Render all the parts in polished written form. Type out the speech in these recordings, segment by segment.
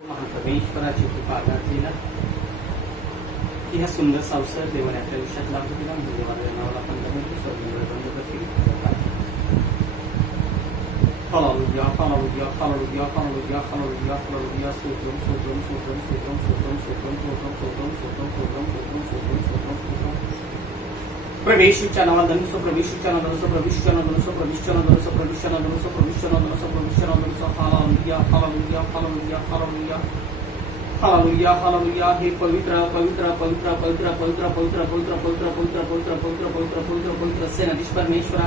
परमेश्वराची कृपा आधारलेला की ह्या सुंदर संसार देवाने आपल्या आयुष्यात लागू दिला म्हणजे देवाच्या नावाला आपण बंद करतील. Hallelujah, hallelujah, hallelujah, hallelujah, hallelujah, hallelujah, sotram, sotram, sotram, sotram, sotram, sotram, sotram, sotram, sotram, sotram, sotram, sotram, sotram, sotram. प्रवेशच्या नावाला धनुष्य प्रवेशच्या नावाला धनुष्य प्रवेशच्या नावाला धनुष्य प्रवेशच्या नावाला धनुष्य प्रवेशच्या नावाला धनुष्य प्रवेशच्या नावाला धनुष्य प्रवेशच्या नावाला धनुष्य hallelujah, hallelujah, hallelujah, hallelujah. Hallelujah hallelujah. हे पवित्र पवित्र पवित्र पवित्र पवित्र पवित्र पवित्र पवित्र पवित्र पवित्र पवित्र पवित्र पवित्र पवित्र सेनाधीश परमेश्वरा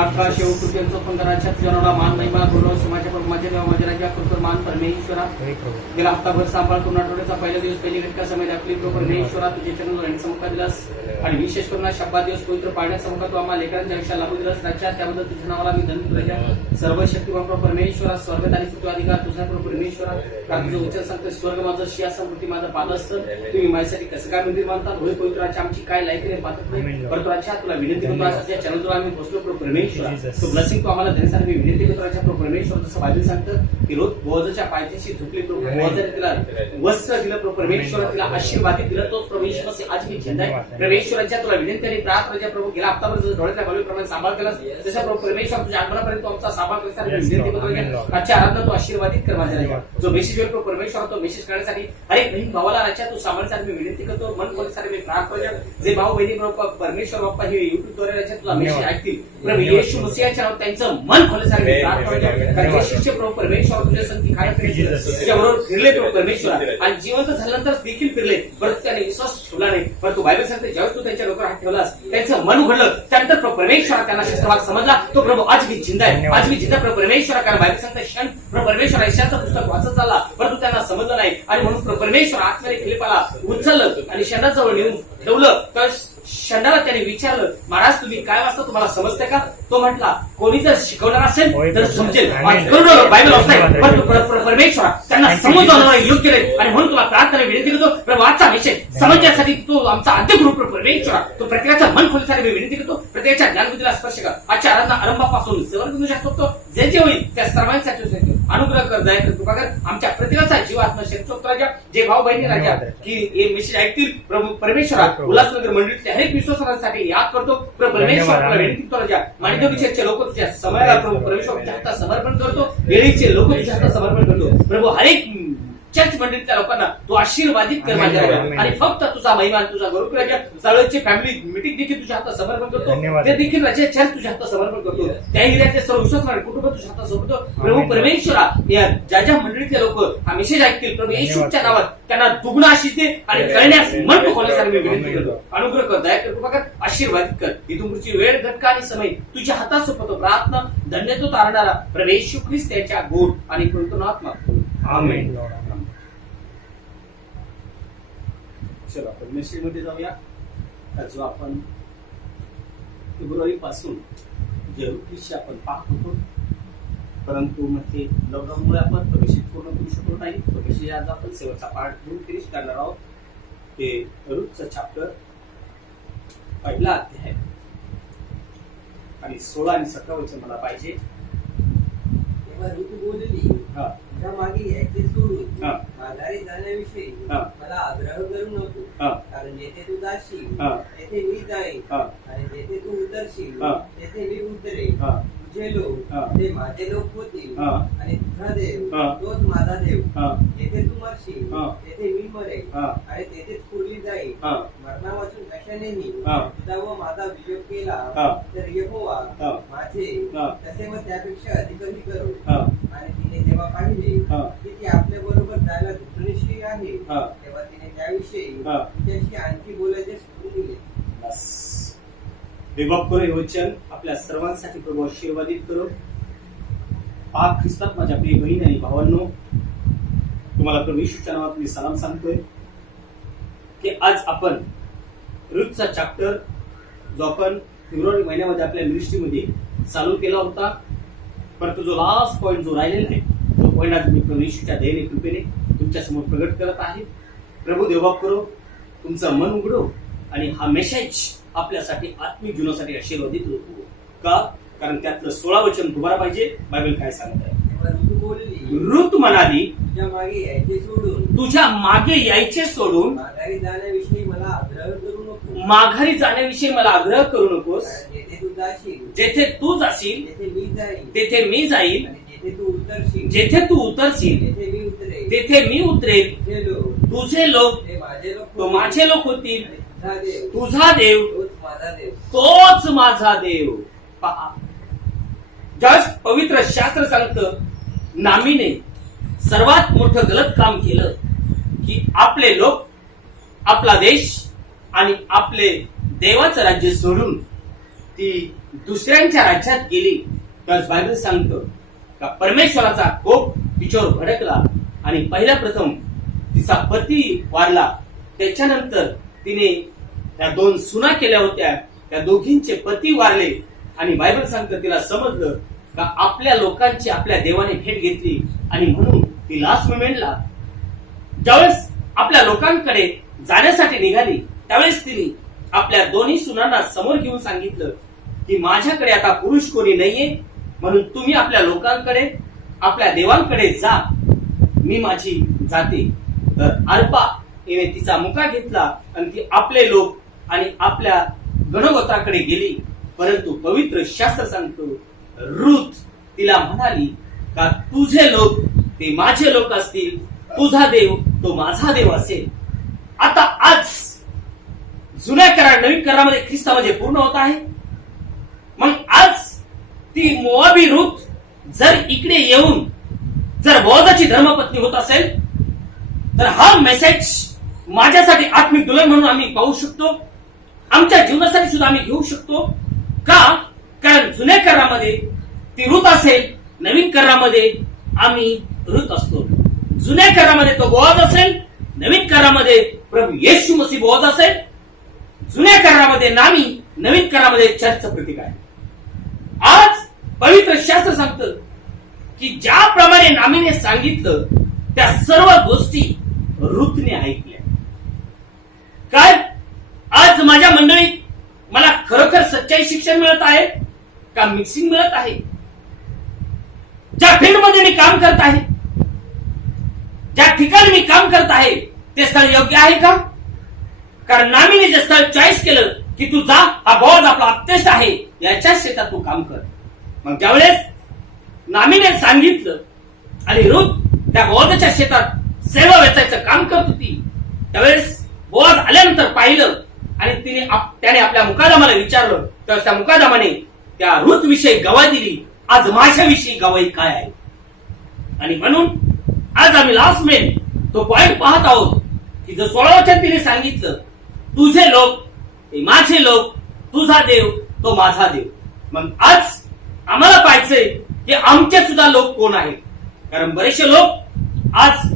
आकाश येऊ तुझ्यांचं पंधराच्या तुझ्या नावाला मान महिमा गौरव समाजा माझ्या देवा माझ्या राजा कृपा मान परमेश्वरा. गेला हप्ताभर सांभाळ करून आठवड्याचा पहिला दिवस पहिली घटका समय आपली परमेश्वरा तुझे चरण समुखा दिलास आणि विशेष करून शब्दा दिवस पवित्र पाळण्यात समुखा तू आम्हाला लेकरांच्या आयुष्यात लागू दिलास राज्यात त्याबद्दल तुझ्या नावाला मी धन्य राजा सर्व शक्तिमान परमेश्वरा स्वर्गात आणि तुझा अधिकार तुझा परमेश्वरा कारण तुझं उच्च सांगते स्वर्ग माझं सिंहासन माझं पाद असतं तुम्ही माझ्यासाठी कसं काय मंदिर मानतात होय पवित्राच्या आमची काय लायक नाही पाहत नाही परतराच्या तुला विनंती करतो आज चॅनलवर आम्ही बसलो परमेश्वर तो ब्लेसिंग तू आम्हाला देण्यासाठी मी विनंती करतो राजा परमेश्वर जसं बायबल सांगतं की रोज बोझच्या पायथ्याशी झोपली बोझाने तिला वस्त्र दिलं परमेश्वर तिला आशीर्वाद दिला तोच परमेश्वर आज मी जिंदा आहे परमेश्वराच्या तुला विनंती आणि प्रार्थना प्रभू गेला हप्ताभर जसं डोळ्यातल्या भावीप्रमाणे सांभाळ केला तसं प्रभू परमेश्वर तुझ्या आगमनापर्यंत आमचा सांभाळ करण्यासाठी विनंती करतो आजच्या आराधना तू आशीर्वादित कर माझ्या राजा जो मेसेज वेळ परमेश्वर तो मेसेज करण्यासाठी अरे बहीण भावाला राजा तू सांभाळण्यासाठी मी विनंती करतो मन खोलीसाठी मी प्रार्थना जे भाऊ बहिणी परमेश्वर बाप्पा हे युट्यूबद्वारे राजा तुला मेसेज ऐकतील प्रभू येशू मसीहाच्या नावात त्यांचं मन खोलीसाठी मी प्रार्थना कारण शिष्य प्रभू परमेश्वर तुझ्या संगती काय त्याच्याबरोबर फिरले प्रभू परमेश्वर आणि जिवंत झाल्यानंतर देखील फिरले परंतु त्याने विश्वास ठेवला नाही परंतु बायबल सांगते ज्यावेळेस तू त्यांच्या डोक्यावर हात ठेवलास त्यांचं मन उघडलं त्यानंतर प्रभू परमेश्वर त्यांना शस्त्रवाद समजला तो प्रभू आज मी जिंदा आहे आज मी जिंदा प्रभू परमेश्वर कारण बायबल सांगते क्षण प्रभू परमेश्वर यशाचं पुस्तक वाचत चालला परंतु त्यांना समजलं नाही आणि म्हणून परमेश्वर आत्म्याने फिलिपाला उचललं आणि शंडाजवळ नेऊन ठेवलं तर शंडाला त्याने विचारलं महाराज तुम्ही काय वाचता तुम्हाला समजते का तो म्हटला कोणी जर शिकवणार असेल तर समजेल बायबल परमेश्वर त्यांना समजवणार योग्य नाही आणि म्हणून तुला प्रार्थना विनंती करतो प्रभू आजचा विषय समजण्यासाठी तो आमचा आद्य गुरु परमेश्वर तो प्रत्येकाचा मन खोलीसाठी मी विनंती करतो प्रत्येकाच्या ज्ञानबुद्धीला स्पर्श कर आजच्या आराधना आरंभापासून सेवन शकतो जे जे होईल त्या सर्वांसाठी अनुग्रह कर दया कर कृपा कर आमच्या प्रत्येकाचा जीव आत्मशक्ती राजा जे भाऊ बहिणी राजा की हे मेसेज ऐकतील प्रभू परमेश्वरा उल्हासनगर मंडळीतल्या हरेक विश्वासासाठी याद करतो प्रभू परमेश्वर विनंती करतो राजा माणिकविषयाचे लोक तुझ्या समयाला प्रभू परमेश्वर तुझ्या हातात समर्पण करतो वेळीचे लोक तुझ्या हातात समर्पण करतो प्रभू हरेक चर्च मंडळीतल्या लोकांना तू आशीर्वादित कर माझ्या आणि फक्त तुझा महिमा तुझा गौरव राजा चाळूची फॅमिली मिटिंग देखील तुझ्या हातात समर्पण करतो ते देखील राजा चर्च तुझ्या हातात समर्पण करतो त्या एरियातले सर्व विश्वास कुटुंब तुझ्या हातात समर्पण प्रभू परमेश्वरा या ज्या ज्या मंडळीतले लोक हा मेसेज ऐकतील प्रभू येशूच्या नावात त्यांना दुग्ण आशीष दे आणि कळण्यास मन टोकवण्यासाठी मी विनंती करतो अनुग्रह कर दया कर कृपा कर आशीर्वादित कर इथून पुढची वेळ घटका आणि समय तुझ्या हातात सोपवतो प्रार्थना धन्यतो तारणारा प्रभू येशू ख्रिस्त त्याच्या गोड आणि पवित्र आत्मा आमेन. चला आपण मेसेज मध्ये जाऊया जो आपण फेब्रुवारी पासून जे विषय आपण पाहत होतो परंतु मध्ये लॉकडाऊनमुळे आपण प्रवेश पूर्ण करू शकलो नाही प्रवेश आज आपण शेवटचा पार्ट घेऊन फिनिश करणार आहोत ते रूथचं चॅप्टर पहिला अध्याय आणि 16 आणि 17 वचन मला पाहिजे. बोलली मागे यायचे सोडून माघारी जाण्याविषयी मला आग्रह करू नको कारण जेथे तू जाशील तेथे मी जाईन आणि जेथे तू उतरशील तेथे मी उतरेन तुझे लोक ते माझे लोक होतील आणि तुझा देव तोच माझा देव जेथे तू मरशील तेथे मी मरेन आणि तेथेच पुरली जाईल मरणापासून कशाने मी तुझा व माझा वियोग केला तर यहोवा माझे तसे व त्यापेक्षा अधिकही करू आणि तिने जेव्हा पाहिले की ती आपल्या बरोबर जायला दृढनिश्चयी आहे तेव्हा तिने त्याविषयी तुझ्याशी आणखी बोलायचे सोडून दिले. विभाग करो हे वचन आपल्या सर्वांसाठी प्रभू आशीर्वादित करो. पाक ख्रिस्तात माझ्या प्रिय बहीण आणि भावांनो तुम्हाला प्रभू येशूच्या नावात मी सलाम सांगतोय की आज आपण रूथचा चॅप्टर जो आपण फेब्रुवारी महिन्यामध्ये आपल्या मिनिस्ट्रीमध्ये चालू केला होता परंतु जो लास्ट पॉइंट जो राहिलेला आहे तो पॉइंट आज मी प्रभू येशूच्या दयेने कृपेने तुमच्या समोर प्रगट करत आहे. प्रभू देवा करो तुमचं मन उघडो आणि हा मेसेज आपल्यासाठी आत्मिक जीवनासाठी आशीर्वादित होतो का कारण त्यातलं 16 वचन तुम्हाला पाहिजे बायबल काय सांगत आहे. बोलली रुत म्हणाली, तुझ्या मागे यायचे सोडून तुझ्या मागे यायचे सोडून माघारी जाण्याविषयी मला आग्रह करू नको. माघारी जाण्याविषयी मला आग्रह करू नकोस. कारण जेथे तू जाशील जेथे तू जाशील तेथे मी जाईन, तेथे मी जाईल. आणि जेथे तू उतरशील जेथे तू उतरशील तेथे मी उतरेन. तेथे मी उतरेल. तुझे लोक तुझे लोक ते माझे लोक तो माझे लोक होतील. आणि तुझा देव तुझा देव तोच माझा देव. तोच माझा देव. पहा, ज्यावेळेस पवित्र शास्त्र सांगतं नामीने सर्वात मोठं गलत काम केलं की आपले लोक, आपला देश आणि आपले देवाचं राज्य सोडून ती दुसऱ्यांच्या राज्यात गेली. त्यावेळेस बायबल सांगतं का परमेश्वराचा कोप तिच्यावर भडकला आणि पहिल्या प्रथम तिचा पती वारला. त्याच्यानंतर तिने त्या 2 सुना केल्या होत्या, त्या दोघींचे पती वारले आणि बायबल सांगतं तिला समजलं का आपल्या लोकांची आपल्या देवाने भेट घेतली आणि म्हणून ती लास्ट मोमेंटला ज्यावेळेस आपल्या लोकांकडे जाण्यासाठी निघाली त्यावेळेस तिने आपल्या दोन्ही सुनांना समोर घेऊन सांगितलं की माझ्याकडे आता पुरुष कोणी नाहीये, म्हणून तुम्ही आपल्या लोकांकडे आपल्या देवांकडे जा, मी माझी जाते. तर अर्पा हिने तिचा मुका घेतला आणि ती आपले लोक आणि आपल्या गणगोत्राकडे गेली. परंतु पवित्र शास्त्र सांगतो रुत तिला म्हणाली का तुझे लोक ते माझे लोक असतील, तुझा देव तो माझा देव असेल. आता आज जुन्या करार नवीन करारामध्ये ख्रिस्तामध्ये पूर्ण होत आहे. मग आज ती मोआबी रुत जर इकडे येऊन जर बोआजाची धर्मपत्नी होत असेल तर हा मेसेज माझ्यासाठी आत्मिक दुलन म्हणून आम्ही पाहू शकतो, आमच्या जीवनासाठी सुद्धा आम्ही घेऊ शकतो. का? कारण जुन्या करारामध्ये ती रुत असेल, नवीन करारामध्ये आम्ही रुत असतो. जुन्या करारामध्ये तो बोआज असेल, नवीन करारामध्ये प्रभू येशू मसीह बोआज असेल. जुन्या करारामध्ये नामी, नवीन करारामध्ये चर्चचं प्रतीक आहे. आज पवित्र शास्त्र सांगतं की ज्याप्रमाणे नामीने सांगितलं त्या सर्व गोष्टी रुतने ऐकल्या. काय आज माझ्या मंडळीत मला खरोखर सच्चाई शिक्षण मिळत आहे का मिक्सिंग मिळत आहे? ज्या फील्डमध्ये मी काम करत आहे, ज्या ठिकाणी मी काम करत आहे ते स्थळ योग्य आहे का? कारण नामीने जे स्थळ चॉईस केलं की तू जा, हा बोआज आपला अत्यष्ट आहे, याच्या शेतात तू काम कर. मग ज्यावेळेस नामीने सांगितलं आणि रुत त्या बोआजाच्या शेतात सेवा वेचायचं काम करत होती त्यावेळेस बोआज आल्यानंतर पाहिलं आणि त्याने आपल्या मुकादमाला विचारलं. तर त्या मुकादमाने त्या रुत विषयी गवाही दिली. आज माझ्याविषयी गवाही काय आहे? आणि म्हणून आज आम्ही लास्ट मेन तो पॉइंट पाहत आहोत की जो 16 वचन तिने सांगितलं तुझे लोक ते माझे लोक, तुझा देव तो माझा देव. मग आज आम्हाला पाहायचंय की आमचे सुद्धा लोक कोण आहेत. कारण बरेचसे लोक आज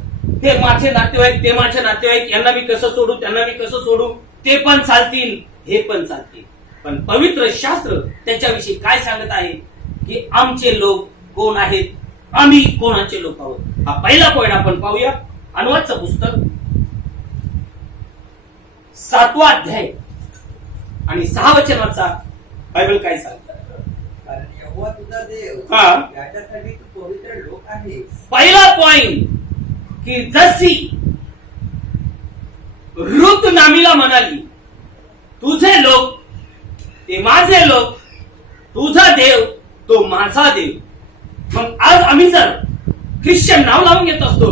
ते माझे नातेवाईक, ते माझे नातेवाईक, यांना मी कसं सोडू, त्यांना मी कसं सोडू, ते पण चालतील, हे पण चालतील. पण पवित्र शास्त्र त्याच्याविषयी काय सांगत आहे की आमचे लोक कोण आहेत, आम्ही कोणाचे लोक आहोत. हा पहिला पॉइंट आपण पाहूया. अनुवादचं पुस्तक 7वा अध्याय आणि 6 वचनाचा बायबल काय सांगतात? कारण यहोवा तुझा देव हा. याच्यासाठी तू पवित्र लोक आहेस. पहिला पॉइंट की जशी रुत नामीला म्हणाली तुझे लोक ते माझे लोक, तुझा देव तो माझा देव. मग आज आम्ही जर ख्रिश्चन नाव लावून घेत असतो,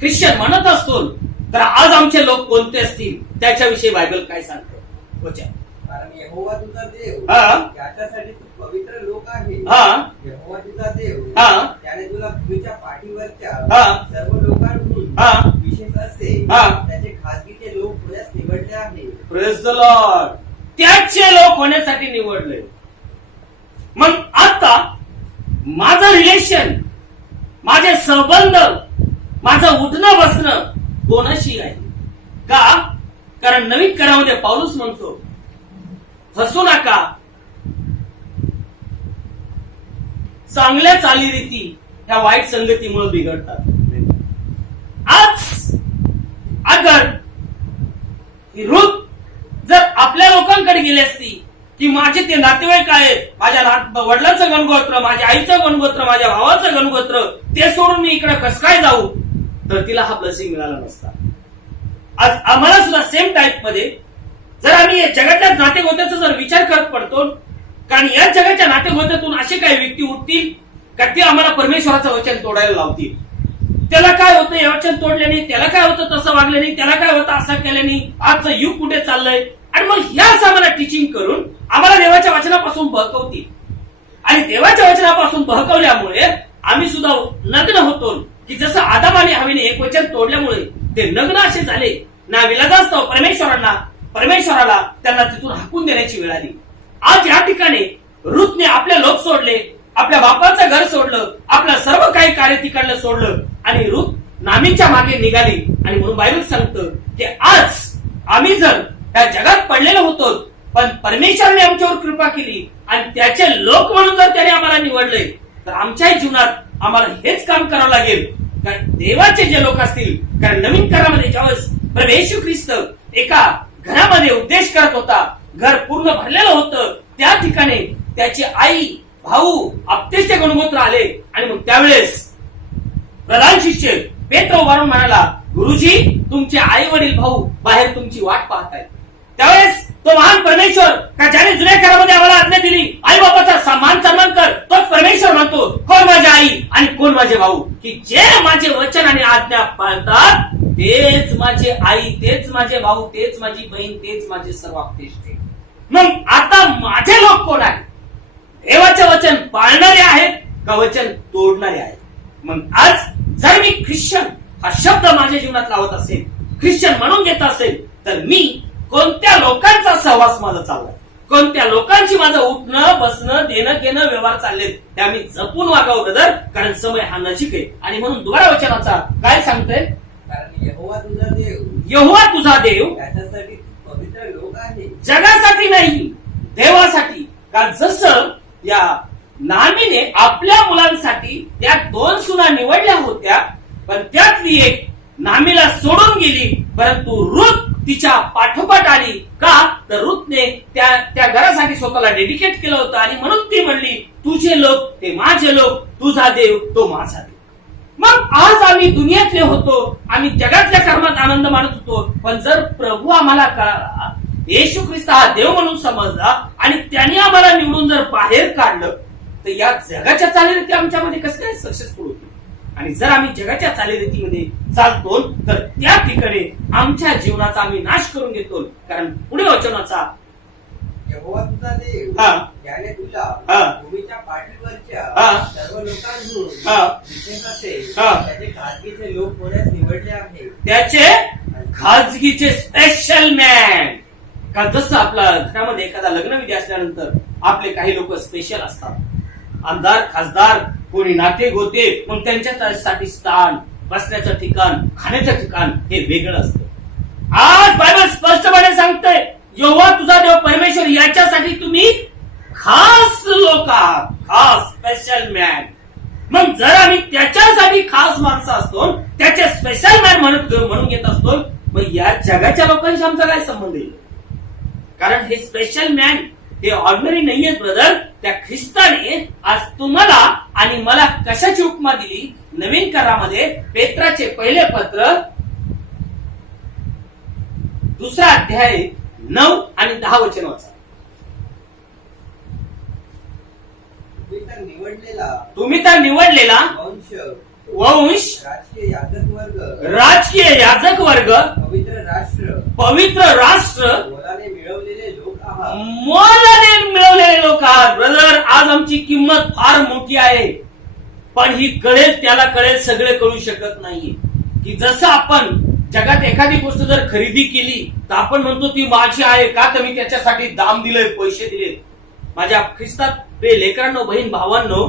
ख्रिश्चन म्हणत असतो, तर आज आमचे लोक कोणते असतील त्याच्याविषयी बायबल काय सांगतो? वचन कारण यहोवा तुझा देव हा. याच्यासाठी तू पवित्र लोक आहे. हा. यहोवा तुझा देव हा. त्याने तुला भूमीच्या पाठीवरच्या हा. सर्व लोकांहून हा. विशेष असे हा. त्याचे खासगीचे लोक होण्यास निवडले आहे. Praise the Lord. त्याचे लोक होण्यासाठी निवडले. मग आता माझं रिलेशन, माझे संबंध, माझं उठणं बसणं कोणाशी आहे? का? कारण नवीन करारामध्ये पौलुस म्हणतो हसू नका, चांगल्या चालीरीती ह्या वाईट संगतीमुळे बिघडतात. आज अगर ही रुत जर आपल्या लोकांकडे गेली असती की माझे ते नातेवाईक आहेत, माझ्या वडिलांचं गणगोत्र, माझ्या आईचं गणगोत्र, माझ्या भावाचं गणगोत्र, ते सोडून मी इकडे कसं काय जाऊ, तर तिला हा ब्लेसिंग मिळाला नसता. आज आम्हाला सुद्धा सेम टाईप मध्ये जर आम्ही जगातल्या नातेगोत्याचा जर विचार करत पडतो, कारण या जगाच्या नातेगोत्यातून असे काही व्यक्ती उठतील का ते आम्हाला परमेश्वराचं वचन तोडायला लावतील. त्याला काय होतं हे वचन तोडल्याने, त्याला काय होतं तसं वागल्याने, त्याला काय होतं असं केल्याने, आजचं युग कुठे चाललंय, आणि मग याच आम्हाला टीचिंग करून आम्हाला देवाच्या वचनापासून बहकवतील. आणि देवाच्या वचनापासून बहकवल्यामुळे आम्ही सुद्धा नग्न होतो, की जसं आदम आणि हवीने एक वचन तोडल्यामुळे ते नग्न असे झाले. ना विलाजास्तव परमेश्वराला त्यांना तिथून हाकून देण्याची वेळ आली. आज या ठिकाणी रूथने आपले लोक सोडले, आपल्या बापाचं घर सोडलं, आपलं सर्व काही कार्य तिकडलं सोडलं आणि रूथ नामीच्या मागे निघाली. आणि म्हणून बायबल सांगतं की आज आम्ही जर त्या जगात पडलेलो होतो, पण परमेश्वराने आमच्यावर कृपा केली आणि त्याचे लोक म्हणून जर त्याने आम्हाला निवडले, तर आमच्याही जीवनात आम्हाला हेच काम करावं लागेल. कारण देवाचे जे लोक असतील, कारण नवीन करारामध्ये ज्यावेळेस प्रभू येशू ख्रिस्त एका घरामध्ये उपदेश करत होता, घर पूर्ण भरलेलं होतं, त्या ठिकाणी त्याची आई, भाऊ, आप्तेष्ट गणगोत्र आले. आणि मग त्यावेळेस प्रधान शिष्य पेत्र उभारून म्हणाला, गुरुजी तुमचे आई वडील भाऊ बाहेर तुमची वाट पाहत आहेत. त्यावेळेस तो महान परमेश्वर का ज्याने जुन्या काळामध्ये आम्हाला आज्ञा दिली, आई बापाचा सन्मान कर, तोच परमेश्वर म्हणतो, कोण माझी आई आणि कोण माझे भाऊ, की जे माझे वचन आणि आज्ञा पाळतात तेच माझे आई, तेच माझे भाऊ, तेच माझी बहीण, तेच माझे सर्व आप्तेष्ट. मग आता माझे लोक कोण आहेत? देवाचे वचन पाळणारे आहेत का वचन तोडणारे आहेत? मग आज जर मी ख्रिश्चन हा शब्द माझ्या जीवनात लावत असेल, ख्रिश्चन म्हणून घेत असेल, तर मी कोणत्या लोकांचा सहवास माझा चाललाय, कोणत्या लोकांची माझं उठणं बसणं देणं घेणं व्यवहार चाललेत, ते आम्ही जपून वागावं ब्रदर, कारण समय हा नजीक आहे. आणि म्हणून दुबारा वचनाचा काय सांगतोय, कारण यहोवा तुझा देव, यहोवा तुझा देव त्याच्यासाठी पवित्र लोक आहे, जगासाठी नाही देवासाठी. का जसं या नामीने आपल्या मुलांसाठी त्या 2 सुना निवडल्या होत्या, पण त्यातली एक नामीला सोडून गेली, परंतु रूथ तिच्या पाठोपाठ आली. का तर रूथने त्या घरासाठी स्वतःला डेडिकेट केलं होतं, आणि म्हणून ती म्हणली, तुझे लोक ते माझे लोक, तुझा देव तो माझा देव. मग आज आम्ही दुनियातले होतो, आम्ही जगातल्या कर्मात आनंद मानत होतो, पण जर प्रभू आम्हाला येशू ख्रिस्त हा देव म्हणून समजला आणि त्याने आम्हाला निवडून जर बाहेर काढलं, तर या जगाच्या चालीरीती आमच्यामध्ये कसं काय सक्सेसफुल होती. आणि जर आम्ही जगाच्या चालीरीतीमध्ये चालतो, तर त्या ठिकाणी आमच्या जीवनाचा आम्ही नाश करून घेतो. कारण पुढे वचनाचा यहोवा तुझा देव, याने तुला भूमीच्या पाठीवरच्या सर्व लोकांहून विशेष असे त्याचे खाजगीचे लोक होण्यास निवडले आहे. त्याचे खाजगीचे स्पेशल मॅन. का जसं आपल्या घरामध्ये एखादा लग्नविधी असल्यानंतर आपले काही लोक स्पेशल असतात, आमदार खासदार, कोणी नाते गोते, मग त्यांच्यासाठी स्थान, बसण्याचं ठिकाण, खाण्याचं ठिकाण हे वेगळं असतं. आज बायबल स्पष्टपणे सांगतंय, यहोवा तुझा देव परमेश्वर याच्यासाठी तुम्ही खास लोक आहात, खास स्पेशल मॅन. मग जर आम्ही त्याच्यासाठी खास माणसं असतो, त्याचे स्पेशल मॅन म्हणून घेत असतो, मग या जगाच्या लोकांशी आमचा काय संबंध येईल? कारण हे स्पेशल मॅन हे ऑर्डिनरी नाहीये ब्रदर. त्या ख्रिस्ताने आज तुम्हाला आणि मला कशाची उपमा दिली? नवीन करारामध्ये पेत्राचे पहिले पत्र 2 अध्याय 9 आणि 10 वचन वाचा. तुम्ही तर निवडलेला वंश, राजकीय याजक वर्ग, पवित्र राष्ट्र, मोलाने मिळवलेले लोक आहात. ब्रदर, आज आमची किंमत फार मोठी आहे, पण ही कळेल त्याला कळेल, सगळे कळू शकत नाही. की जसं आपण जगात एखादी गोष्ट जर खरेदी केली तर आपण म्हणतो ती माझी आहे, का तर मी त्याच्यासाठी दाम दिलंय, पैसे दिले. माझ्या ख्रिस्तात प्रिय लेकरांनो, बहीण भावांनो,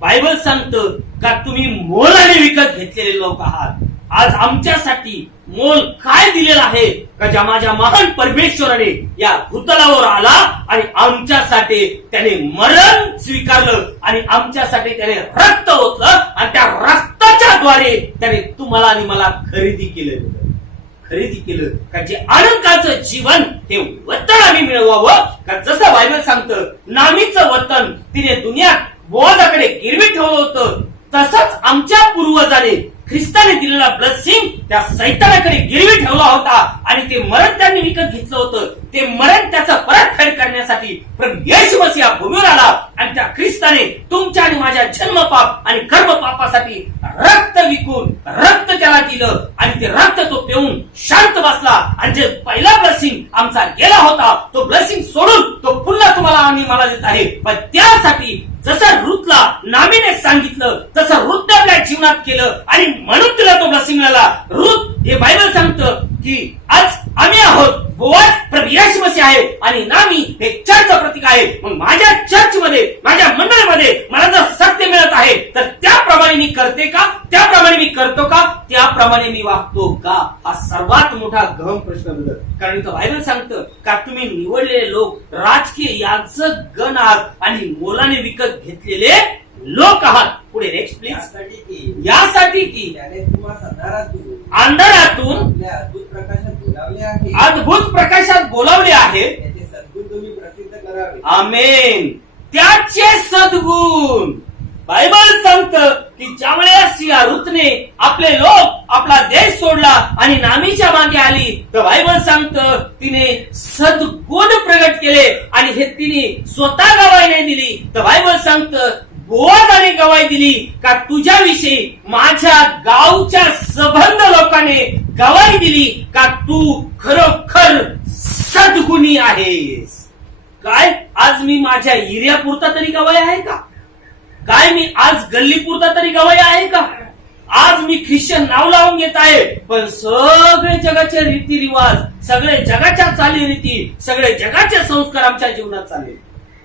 बायबल सांगतं का तुम्ही मोलाने विकत घेतलेले लोक आहात. आज आमच्यासाठी मोल काय दिलेलं आहे का ज्या माझ्या महान परमेश्वराने या भूतलावर आला आणि आमच्यासाठी त्याने मरण स्वीकारलं आणि आमच्यासाठी त्याने रक्त ओतलं आणि त्या रक्ताच्या द्वारे त्याने तुम्हाला आणि मला खरेदी केलं. खरेदी केलं का जे आनंदाचं जीवन हे वतन आम्ही मिळवावं का जसं बायबल सांगतं नामीचं वतन तिने दुनियात बोआजाकडे गिरवी ठेवलं होतं तसंच आमच्या पूर्वजाने ख्रिस्ताने दिलेला ब्लेसिंग त्या सैतानाकडे गिरवी ठेवला होता आणि ते मरण त्यांनी विकत घेतलं होतं. ते मरण त्याचा परतफेड करण्यासाठी प्रभू येशू मसीह या भूमीवर आला आणि त्या ख्रिस्ताने तुमच्या आणि माझ्या जन्मपाप आणि कर्मपापासाठी रक्त विकून रक्त त्याला दिलं आणि ते रक्त तो पिऊन शांत बसला आणि जे पहिला ब्लेसिंग आमचा गेला होता तो ब्लेसिंग सोडून तो पुन्हा तुम्हाला आणि मला देत आहे. पण त्यासाठी जसं रुथला नामीने सांगितलं तसं रुथ आपल्या जीवनात केलं आणि म्हणून तिला तो ब्लेसिंग मिळाला. रुथ हे बायबल सांगतं की आज आम्ही आहोत बोआज प्रभू येशू मसीह आहे आणि नामी हे चर्चचं प्रतीक आहे. मग माझ्या चर्चमध्ये माझ्या मंडळीमध्ये मला जर सत्य मिळत आहे तर त्याप्रमाणे मी करते का त्याप्रमाणे मी करतो का त्याप्रमाणे मी वागतो का हा सर्वात मोठा गहन प्रश्न आहे. कारण इथं बायबल सांगतं का तुम्ही निवडलेले लोक राजकीय याजक गण आहात आणि मोलाने विकत घेतलेले लोक आहात. पुढे नेक्स्ट प्लीज. यासाठी की त्याने तुम्हाला अंधारातून अद्भुत प्रकाशात बोलावले आहे अद्भुत प्रकाशात बोलावले आहे त्याचे सद्गुण तुम्ही प्रसिद्ध करावे. आमेन. त्याचे सद्गुण बायबल सांगतं की ज्यावेळेस या रुथने आपले लोक आपला देश सोडला आणि नामीच्या मागे आली तर बायबल सांगतं तिने सद्गुण प्रगट केले आणि हे तिने स्वतः गवाही नाही दिली. तर बायबल सांगतं बोआजाने गवाही दिली का तुझ्याविषयी माझ्या गावच्या सबंध लोकांनी गवाही दिली का तू खरोखर सद्गुणी आहेस. काय आज मी माझ्या एरियापुरता तरी गवाही आहे का काय मी आज गल्लीपुरता तरी गवाही आहे का आज मी ख्रिश्चन नाव लावून घेत आहे पण सगळे जगाचे रीतिरिवाज सगळे जगाच्या चालीरीती सगळे जगाचे संस्कार आमच्या जीवनात चालले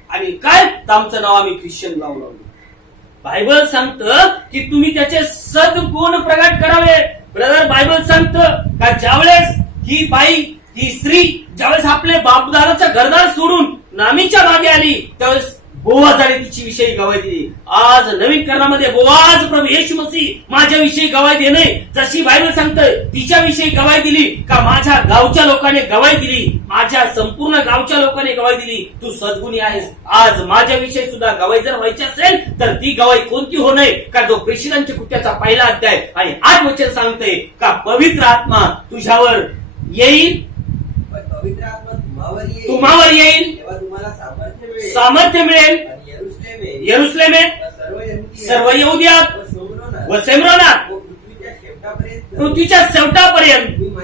आणि काय तर आमचं नाव आम्ही ख्रिश्चन नाव लावलं. बायबल सांगतं की तुम्ही त्याचे सद्गुण प्रगट करावे. ब्रदर बायबल सांगतं का ज्यावेळेस ही बाई ही स्त्री ज्यावेळेस आपले बापदादाचं घरदार सोडून नामीच्या मागे आली त्यावेळेस बोआजाने तिची विषयी गवाही दिली. आज नवीन करणामध्ये बोआज प्रभू येशू मसीह माझ्याविषयी गवाही देणे जशी बायबल सांगतंय तिच्याविषयी गवाही दिली का माझ्या गावच्या लोकांनी गवाही दिली माझ्या संपूर्ण गावच्या लोकांनी गवाही दिली तू सद्गुणी आहेस. आज माझ्याविषयी सुद्धा गवाही जर व्हायची असेल तर ती गवाही कोणती हो नये का जो प्रेषितांच्या कृत्याचा पहिला अध्याय आणि 8 वचन सांगते का पवित्र आत्मा तुझ्यावर येईल पवित्र आत्मा तुम्हावर येईल तेव्हा तुम्हाला सामर्थ्य मिळेल यरुशलेमेत सर्व यहुदियात व सेमरोनात पृथ्वीच्या शेवटापर्यंत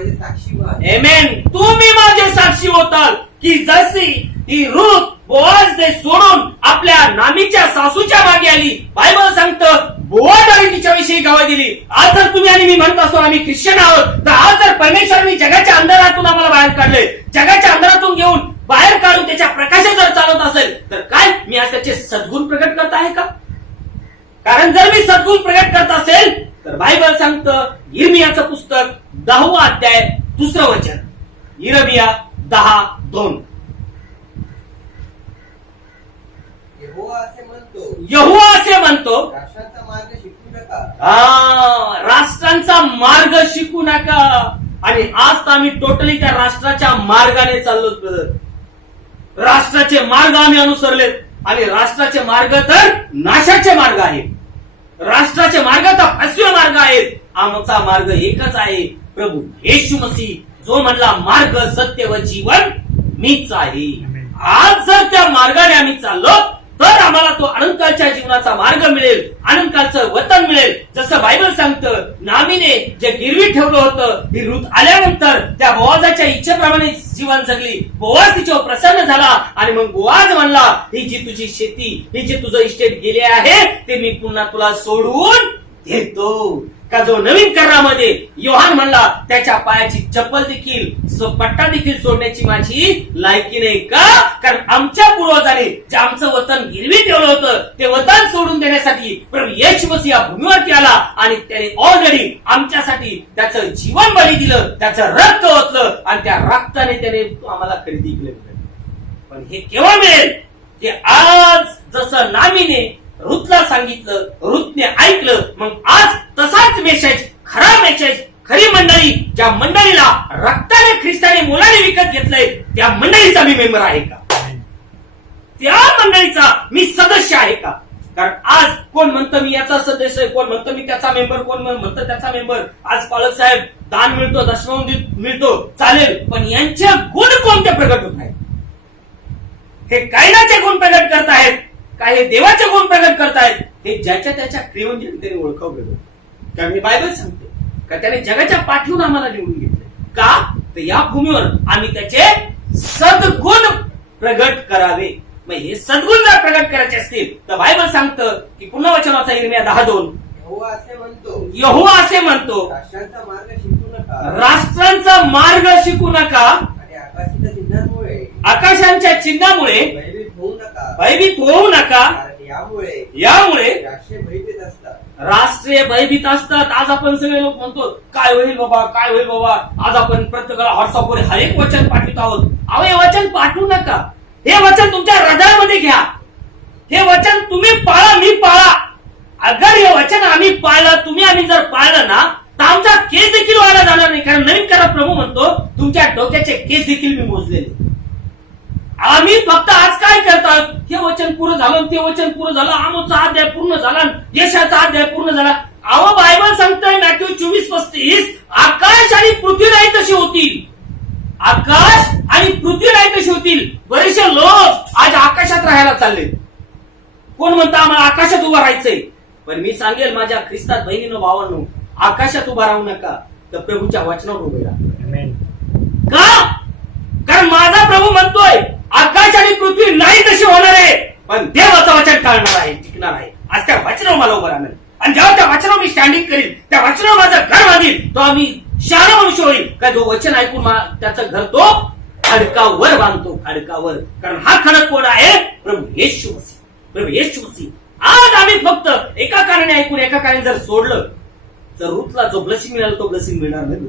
आमेन तुम्ही माझे साक्षी होताल की जशी ही रूथ बोआज ते सोडून आपल्या नामीच्या सासूच्या मागे आली. बायबल सांगतं बोआजाने तिच्याविषयी गवाही दिली. आज जर तुम्ही आणि मी म्हणत असतो आम्ही ख्रिश्चन आहोत तर आज जर परमेश्वरांनी जगाच्या अंधारातून आम्हाला बाहेर काढले जगाच्या अंधारातून घेऊन बाहेर काढून त्याच्या प्रकाशात जर चालवत असेल तर काय मी आज त्याचे सद्गुण प्रगट करत आहे का कारण जर मी सद्गुण प्रगट करत असेल तर बायबल सांगतं यिर्मियाचं पुस्तक 10वा अध्याय 2 वचन यिर्मिया 10:2 यहोवा असे म्हणतो राष्ट्रांचा मार्ग शिकू नका. राष्ट्रांचा मार्ग शिकू नका. आणि आज तर आम्ही टोटली त्या राष्ट्राच्या मार्गाने चाललो. राष्ट्राचे मार्ग आम्ही अनुसरलेत आणि राष्ट्राचे मार्ग तर नाशाचे मार्ग आहेत. राष्ट्राचे मार्ग तर फसवे मार्ग आहेत. आमचा मार्ग एकच आहे प्रभू येशू मसीह जो म्हणला मार्ग सत्य व जीवन मीच आहे. आज जर त्या मार्गाने आम्ही चाललो तर आम्हाला तो अनंतकाळच्या जीवनाचा मार्ग मिळेल अनंतकाळचं वतन मिळेल. जसं बायबल सांगतं नामीने जे गिरवी ठेवलं होतं ही रूथ आल्यानंतर त्या बोआजाच्या इच्छेप्रमाणे जीवन जगली. बोआज तिच्यावर प्रसन्न झाला आणि मग बोआज म्हणला ही जी तुझी शेती ही जे तुझं इस्टेट गेले आहे ते मी पुन्हा तुला सोडून देतो. का जो नवीन करारामध्ये योहान म्हणला त्याच्या पायाची चप्पल देखील पट्टा देखील सोडण्याची माझी लायकी नाही का कारण आमच्या पूर्वजांनी जे आमचं वतन गिरवी ठेवलं होतं ते वतन सोडून देण्यासाठी प्रभू येशू मसीह या भूमीवरती आला आणि त्याने ऑलरेडी आमच्यासाठी त्याचं जीवन बळी दिलं त्याचं रक्त ओतलं आणि त्या रक्ताने त्याने आम्हाला खरेदी केलं. पण हे केव्हा मिळेल की आज जसं नामीने रुथला सांगितलं रुथने ऐकलं मग आज तसाच मेसेज खरा मेसेज खरी मंडळी ज्या मंडळीला विकत घेतलंय त्या मंडळीचा मी मेंबर आहे का? त्या मंडळीचा मी सदस्य आहे का? कारण आज कोण म्हणतं मी याचा सदस्य आहे, कोण म्हणतं मी त्याचा मेंबर, कोण म्हणतं त्याचा मेंबर. आज पालक साहेब दान मिळतो, दशमौन मिळतो, चालेल, पण यांचे गुण कोणते प्रगट होत आहेत? हे कायनाचे गुण प्रगट करतायत, काय हे देवाचे गुण प्रगट करतायत? हे ज्याच्या त्याच्या क्रियेने त्यांनी ओळखावं गेलं. कारण मी बायबल सांगते का त्याने जगाच्या पाठीवरून आम्हाला निवडून घेतले. का तर या भूमीवर आम्ही त्याचे सद्गुण प्रगट करावे. मग हे सद्गुण जर प्रगट करायचे असतील तर बायबल सांगतं की पुन्हा वचनाचा इर्मिया 10:2 यहोवा असे म्हणतो, राष्ट्रांचा मार्ग शिकू नका, राष्ट्रांचा मार्ग शिकू नका, आणि आकाशाच्या चिन्हांमुळे आकाशांच्या चिन्हामुळे भयभीत होऊ नका. यामुळे राष्ट्रीय भयभीत असतात. राष्ट्रीय भयभीत असतात. आज आपण सगळे लोक म्हणतो काय होईल बाबा, काय होईल बाबा. आज आपण प्रत्येकाला व्हॉट्सअपवर हर एक वचन पाठवित आहोत. अहो, हे वचन पाठवू नका. हे वचन तुमच्या हृदयामध्ये घ्या. हे वचन तुम्ही पाळा, मी पाळा. अगर हे वचन आम्ही पाळलं, तुम्ही आम्ही जर पाळलं ना, तर आमचा केस देखील वाढला जाणार नाही. कारण नवीन करा प्रभू म्हणतो तुमच्या डोक्याचे केस देखील मी मोजलेले. आम्ही फक्त आज काय करतात, हे वचन पूर्ण झालं, ते वचन पूर्ण झालं, आमोचा अध्याय पूर्ण झाला, यशाचा अध्याय पूर्ण झाला. अहो, बायबल सांगतोय मॅथ्यू 24:35 आकाश आणि पृथ्वी नाही तशी होतील. आकाश आणि पृथ्वी नाही तशी होतील. बरेचसे लोक आज आकाशात राहायला चालले. कोण म्हणतं आम्हाला आकाशात उभं राहायचंय. पण मी सांगेल माझ्या ख्रिस्तात बहिणीनो भावांनो, आकाशात उभा राहू नका, तर प्रभूच्या वचनावर उभे राहा. का? कारण माझा प्रभू म्हणतोय आकाश आणि पृथ्वी नाही तशी होणार आहे, पण देवाचं वचन टाळणार आहे, टिकणार आहे. आज त्या वचनावर मला उभं राहणार. आणि जेव्हा त्या वचनावर मी स्टँडिंग करील, त्या वचनावर माझं घर बांधील, तो आम्ही शहाणा मनुष्य होईल. का जो वचन ऐकून त्याचं घर तो खडकावर बांधतो, खडकावर. कारण हा खडक कोण आहे? प्रभू येशू मसीह. प्रभू येशू मसीह. आज आम्ही फक्त एका कारणे ऐकून एका कारणे जर सोडलं तर रूथला जो ब्लेसिंग मिळाला तो ब्लेसिंग मिळणार नाही.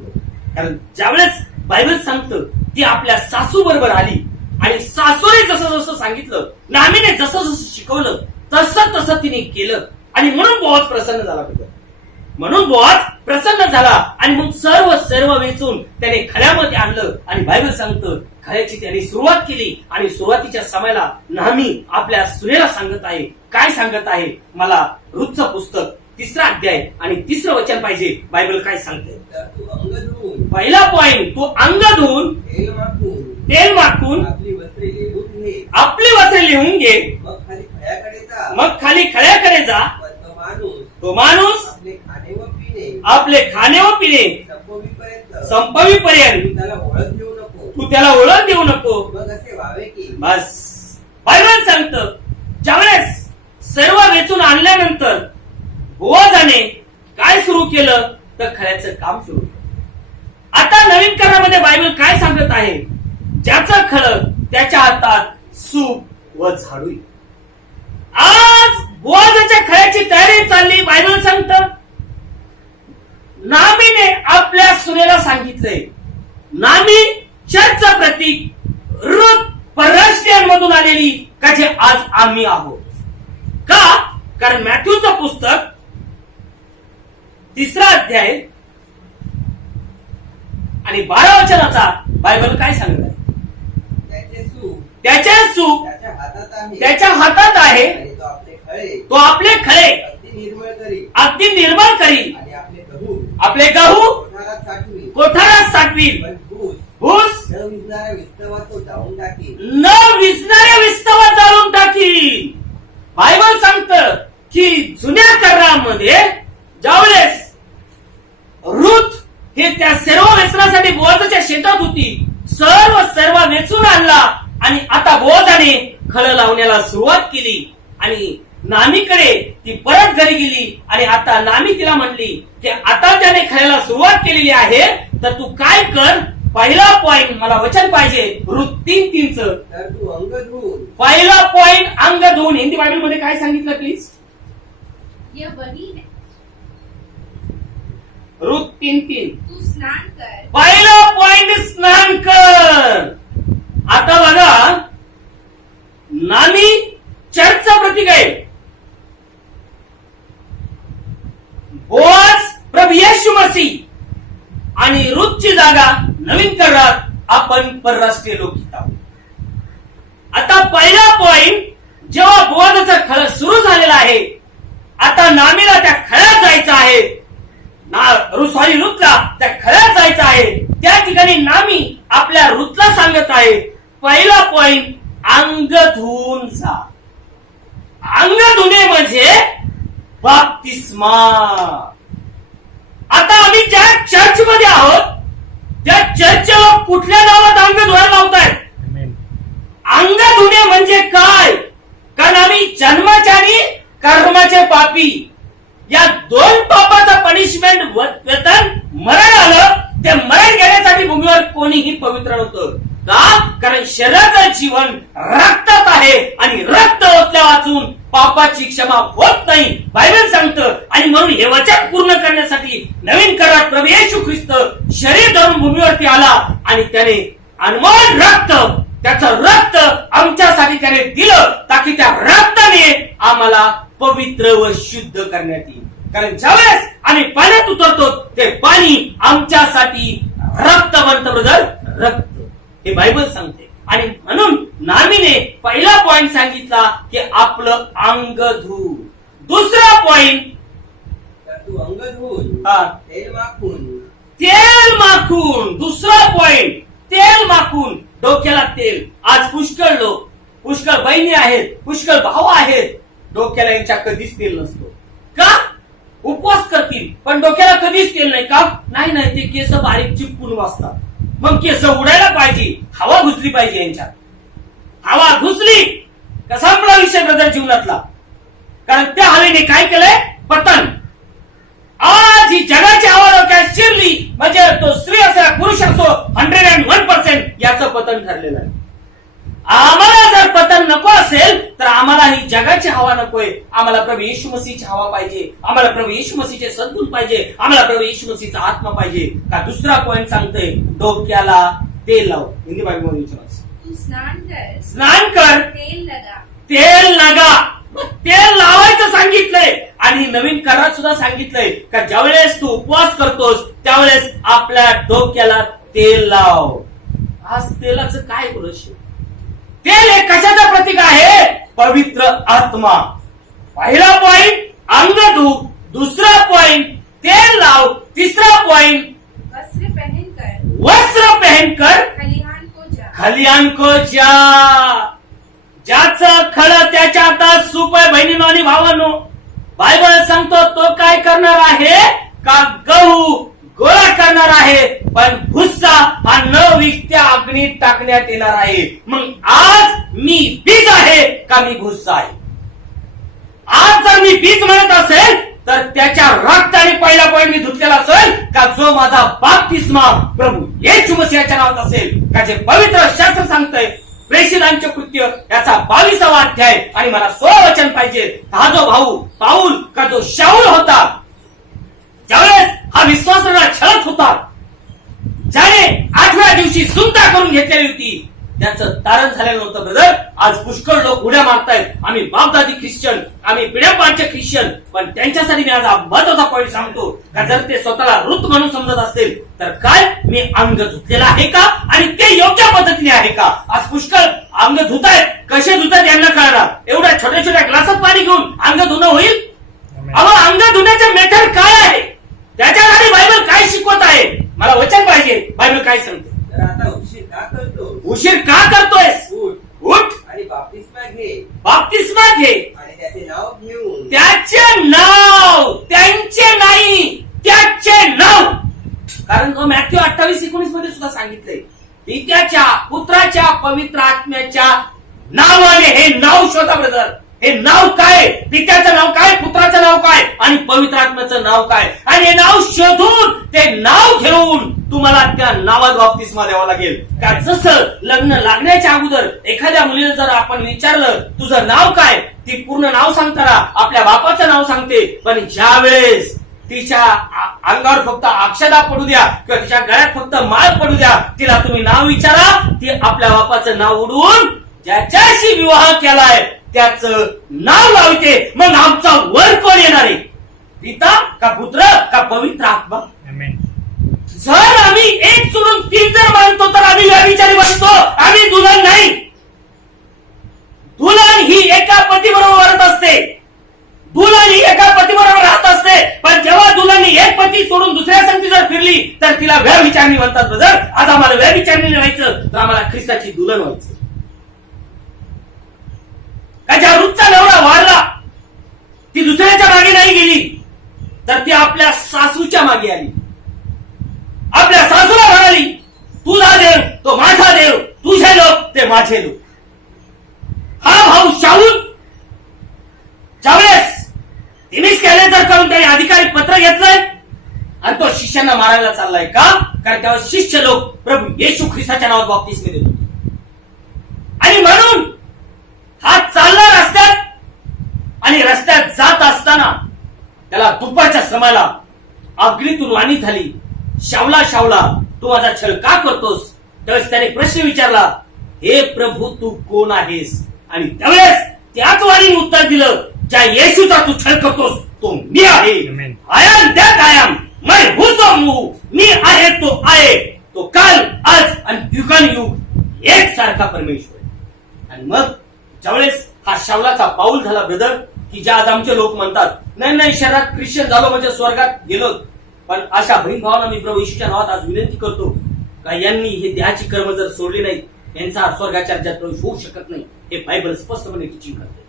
कारण ज्यावेळेस बायबल सांगतं ती आपल्या सासू बरोबर आली आणि सासूने जसं जसं सांगितलं, नामीने जसं जसं शिकवलं तसं तसं तिने केलं. आणि म्हणून बोआज प्रसन्न झाला. म्हणून बोआज प्रसन्न झाला आणि मग सर्व वेचून त्याने खळ्यामध्ये आणलं. आणि बायबल सांगतं खळ्याची त्याने सुरुवात केली. आणि सुरुवातीच्या समयाला नामी आपल्या सुनेला सांगत आहे. काय सांगत आहे? मला रूथचं पुस्तक 3रा अध्याय आणि 3रं वचन पाहिजे. बायबल काय सांगते? पहिला पॉइंट, तू अंग धुवून तेल माखून आपली वस्त्रे लिहून घे, मग खाली खळ्याकडे जा. तो माणूस आपले खाणे व पिणे संपवीपर्यंत तू त्याला ओळख देऊ नको. बस बायबल सांगतं ज्यावेळेस सर्व वेचून आणल्यानंतर बोआजाने काय सुरू केलं तर खळ्याचं काम सुरू केलं. आता नवीन करारामध्ये बायबल काय सांगत आहे? ज्याचं खळ त्याच्या हातात सूप व झाडू. आज बोआजाच्या खळ्याची तयारी चालली. बायबल सांगतं नामीने आपल्या सुनेला सांगितलंय. नामी चर्चचं प्रतीक, रूथ परराष्ट्रीयांमधून आलेली का जे आज आम्ही आहोत. का? कारण मॅथ्यूचं पुस्तक 3रा अध्याय आणि 12 वचनाचा बायबल काय सांगत आहे? त्याचे सूप त्याच्या हातात आहे, तो आपले खळे अगदी निर्मळ करील, आपले गहू कोठारात साठवील, भूस न विजणाऱ्या विस्तवात जाळून टाकील. बायबल सांगतं की जुन्या करारामध्ये ज्यावेळेस रूथ हे त्या सर्व वेचण्यासाठी बोआजाच्या शेतात होती, सर्व वेचून आणला आणि आता बोआजाने खळ लावण्याला सुरुवात केली. आणि नामीकडे ती परत घरी गेली आणि आता नामी तिला म्हणली की आता त्याने खळ्याला सुरुवात केलेली आहे तर तू काय कर. पहिला पॉइंट मला वचन पाहिजे रूथ 3:3चं. पहिला पॉइंट अंग धुवून. हिंदी बायबल मध्ये काय सांगितलं प्लीज? रूथ 3:3 तू स्नान कर. पहिला पॉइंट स्नान कर. आता बघा, नामी चर्चचं प्रतीक आहे. बोआज प्रभू येशू मसीह आणि रूथची जागा नवीन करारात आपण परराष्ट्रीय लोकगीत आहोत. आता पहिला पॉइंट, जेव्हा बोधाचा खळ सुरू झालेला आहे, आता नामीला त्या खळ्यात जायचं आहे, ऋतला त्या खळ्यात जायचं आहे. त्या ठिकाणी नामी आपल्या ऋतला सांगत आहे, पहिला पॉइंट, अंग धुवून जा. अंग धुणे म्हणजे बाप्तिस्मा. आता आम्ही ज्या चर्च मध्ये आहोत त्या चर्चला कुठल्या नावात अंग धुवायला लावतायत? अंग धुणे म्हणजे काय? कारण आम्ही जन्माचे आणि कर्माचे पापी, या दोन पापाचं पनिशमेंट वेतन मरण आलं. ते मरण घेण्यासाठी भूमीवर कोणीही पवित्र नव्हतं. का? कारण शरीराचं जीवन रक्तात आहे आणि रक्त ओतल्या वाचून पापाची क्षमा होत नाही, बायबल सांगतं. आणि म्हणून हे वचन पूर्ण करण्यासाठी नवीन करारात प्रभू येशू ख्रिस्त शरीर धरून भूमीवरती आला आणि त्याने अनमोल रक्त, त्याचं रक्त आमच्यासाठी त्याने दिलं, ताकी त्या रक्ताने आम्हाला पवित्र व शुद्ध करण्यात येईल. कारण ज्यावेळेस आम्ही पाण्यात उतरतो ते पाणी आमच्यासाठी रक्त बनतं ब्रदर, रक्त. हे बायबल सांगते. आणि म्हणून नामीने पहिला पॉइंट सांगितला की आपलं अंग धू. दुसरा पॉइंट, तू अंग धुवून तेल माखून. दुसरा पॉइंट, तेल माखून. डोक्याला तेल. आज पुष्कळ लोक, पुष्कळ बहिणी आहेत, पुष्कळ भाऊ आहेत, डोक्याला यांच्या कधीच तेल नसतो. का? उपवास करतील पण डोक्याला कधीच तेल नाही. का? नाही, ते केस बारीक चिपकून वाजतात. मग केस उडायला पाहिजे, हवा घुसली पाहिजे यांच्यात. हवा घुसली का संपला विषय ब्रदर जीवनातला. कारण त्या हवेने काय केलंय? पतन. आज ही जगाची हवा डोक्यात शिरली म्हणजे तो स्त्री असो पुरुष असो 101% याचं पतन ठरलेलं आहे. आम्हाला जर पतन नको असेल तर आम्हाला ही जगाची हवा नकोय. आम्हाला प्रभू येशू मसीहची हवा पाहिजे, आम्हाला प्रभू येशू मसीहचे सद्गुण पाहिजे, आम्हाला प्रभू येशू मसीहचा आत्मा पाहिजे. का? दुसरा पॉइंट सांगतोय, डोक्याला तेल लाव. हिंदी बायबलमध्ये तू स्नान कर, तेल लगा. तेल लावायचं सांगितलंय. आणि नवीन करारात सुद्धा सांगितलंय का ज्यावेळेस तू उपवास करतोस त्यावेळेस आपल्या डोक्याला तेल लाव. आज तेलाचं काय रहस्य? तेल हे कशाचं प्रतीक आहे? पवित्र आत्मा. पहिला पॉइंट, अंग धू. दुसरा पॉइंट, तेल लाव. तिसरा पॉइंट, वस्त्र पहनकर खलिहान को जा. ज्याचं खळं त्याच्या हातात सूप आहे. बहिणीनो आणि भावांनो, बायबल सांगतो तो काय करणार आहे? का गहू गोळा करणार आहे, पण भुस्सा हा न विकत्या अग्नीत टाकण्यात येणार आहे. मग आज मी बीज आहे का मी भुस्सा आहे? आज जर मी बीज म्हणत असेल तर त्याच्या रक्ताने पहिला पॉइंट मी धुतलेला असेल का? जो माझा बाप्तिस्मा प्रभू येशू मसीहाच्या नावात असेल का? जे पवित्र शास्त्र सांगतंय प्रेषितांचे कृत्य याचा 22वा अध्याय आणि मला 16 वचन पाहिजे. हा जो भाऊ पाऊल का जो शाऊल होता, ज्यावेळेस हा विश्वासाला छळत होता, ज्याने 8व्या दिवशी सुनता करून घेतलेली होती, त्याचं तारण झालेलं नव्हतं ब्रदर. आज पुष्कळ लोक उड्या मारतायत, आम्ही बापदादी ख्रिश्चन, आम्ही पिढ्यापाडचे ख्रिश्चन. पण त्यांच्यासाठी मी आज महत्वाचा पॉईंट सांगतो का जर ते स्वतःला ऋत म्हणून समजत असेल तर काय मी अंग धुतलेला आहे का? आणि ते योग्य पद्धतीने आहे का? आज पुष्कळ अंग धुतायत, कसे धुतात यांना कळणार. एवढ्या छोट्या छोट्या ग्लासात पाणी घेऊन अंग धुणं होईल? अंग धुण्याचे मेथड काय आहे? त्याच्यासाठी बायबल काय शिकवत आहे? मला वचन पाहिजे. बायबल काय सांगते? तर आता उशीर का करतो? उशीर का करतोयस? उठ आणि बाप्तिस्मा घे. बाप्तिस्मा घे आणि त्याचे नाव घेऊन. त्याचे नाव, त्यांचे नाही, त्याचे नाव. कारण तो मॅथ्यू 28:19 मध्ये सुद्धा सांगितलंय पित्याच्या, पुत्राच्या, पवित्र आत्म्याच्या नावाने. हे नाव शोधा ब्रदर. हे नाव काय? पित्याचं नाव काय? पुत्राचं नाव काय? आणि पवित्र आत्म्याचं नाव काय? आणि हे नाव शोधून ते नाव घेऊन तुम्हाला त्या नावात बाप्तिस्मा द्यावा लागेल. का जसं लग्न लागण्याच्या अगोदर एखाद्या मुलीला जर आपण विचारलं तुझं नाव काय, ती पूर्ण नाव सांगताना आपल्या बापाचं नाव सांगते. पण ज्या वेळेस तिच्या अंगावर फक्त अक्षदा पडू द्या किंवा तिच्या गळ्यात फक्त माळ पडू द्या, तिला तुम्ही नाव विचारा, ती आपल्या बापाचं नाव उडवून ज्याच्याशी विवाह केलाय त्याचं नाव लावते. मग आमचा वर कोण येणार आहे? पिता का पुत्र का पवित्र आत्मा? जर आम्ही एक सोडून तीन जर मानतो तर आम्ही व्यभिचारी बनतो, आम्ही दुल्हन नाही. दुल्हन ही एका पतीबरोबर वाढत असते, दुल्हन ही एका पतीबरोबर राहत असते. पण जेव्हा दुल्हननी एक पती सोडून दुसऱ्या संगती जर फिरली तर तिला व्यभिचारिणी म्हणतात. ब्रदर, आज आम्हाला व्यभिचारिणी व्हायचं तर आम्हाला ख्रिस्ताची दुल्हन व्हायचं. का ज्या रुतचा नवरा वाढला ती दुसऱ्याच्या मागे नाही गेली, तर ती आपल्या सासूच्या मागे आली. आपल्या सासूला म्हणाली, तुझा देव तो माझा देव, तुझे लोक ते माझे लोक. हा भाऊ शाऊल ज्यावेळेस जर करून त्याने अधिकारी पत्र घेतलंय आणि तो शिष्यांना मारायला चाललाय. का? कारण त्यावेळेस शिष्य लोक प्रभू येशू ख्रिस्ताच्या नावात बाप्तिस्मे देत होते. आणि म्हणून हा चालला रस्त्यात, आणि रस्त्यात जात असताना त्याला दुपारच्या समाला अग्नीतून वाणी झाली, शावला शावला तू माझा छळ का करतोस? त्यावेळेस त्याने प्रश्न विचारला, हे प्रभू तू कोण आहेस? आणि त्यावेळेस त्याच वाणीने उत्तर दिलं, ज्या येशूचा तू छळ करतोस तो मी आहे. I am that I am, मैं हूं तो हूं, मी आहे तो आहे, तो काल आज आणि युगानुयुग एक सारखा परमेश्वर. आणि मग ज्यावेळेस हा शावलाचा पाऊल झाला ब्रदर, की ज्या आज आमचे लोक म्हणतात नाही नाही शहरात ख्रिश्चन झालो म्हणजे स्वर्गात गेलो. पण अशा बहीण भावांना मी प्रभू येशूच्या नावात आज विनंती करतो का यांनी हे देहाची कर्म जर सोडली नाही यांचा स्वर्गाच्या राज्यात प्रवेश होऊ शकत नाही. हे बायबल स्पष्टपणे टीचिंग करते.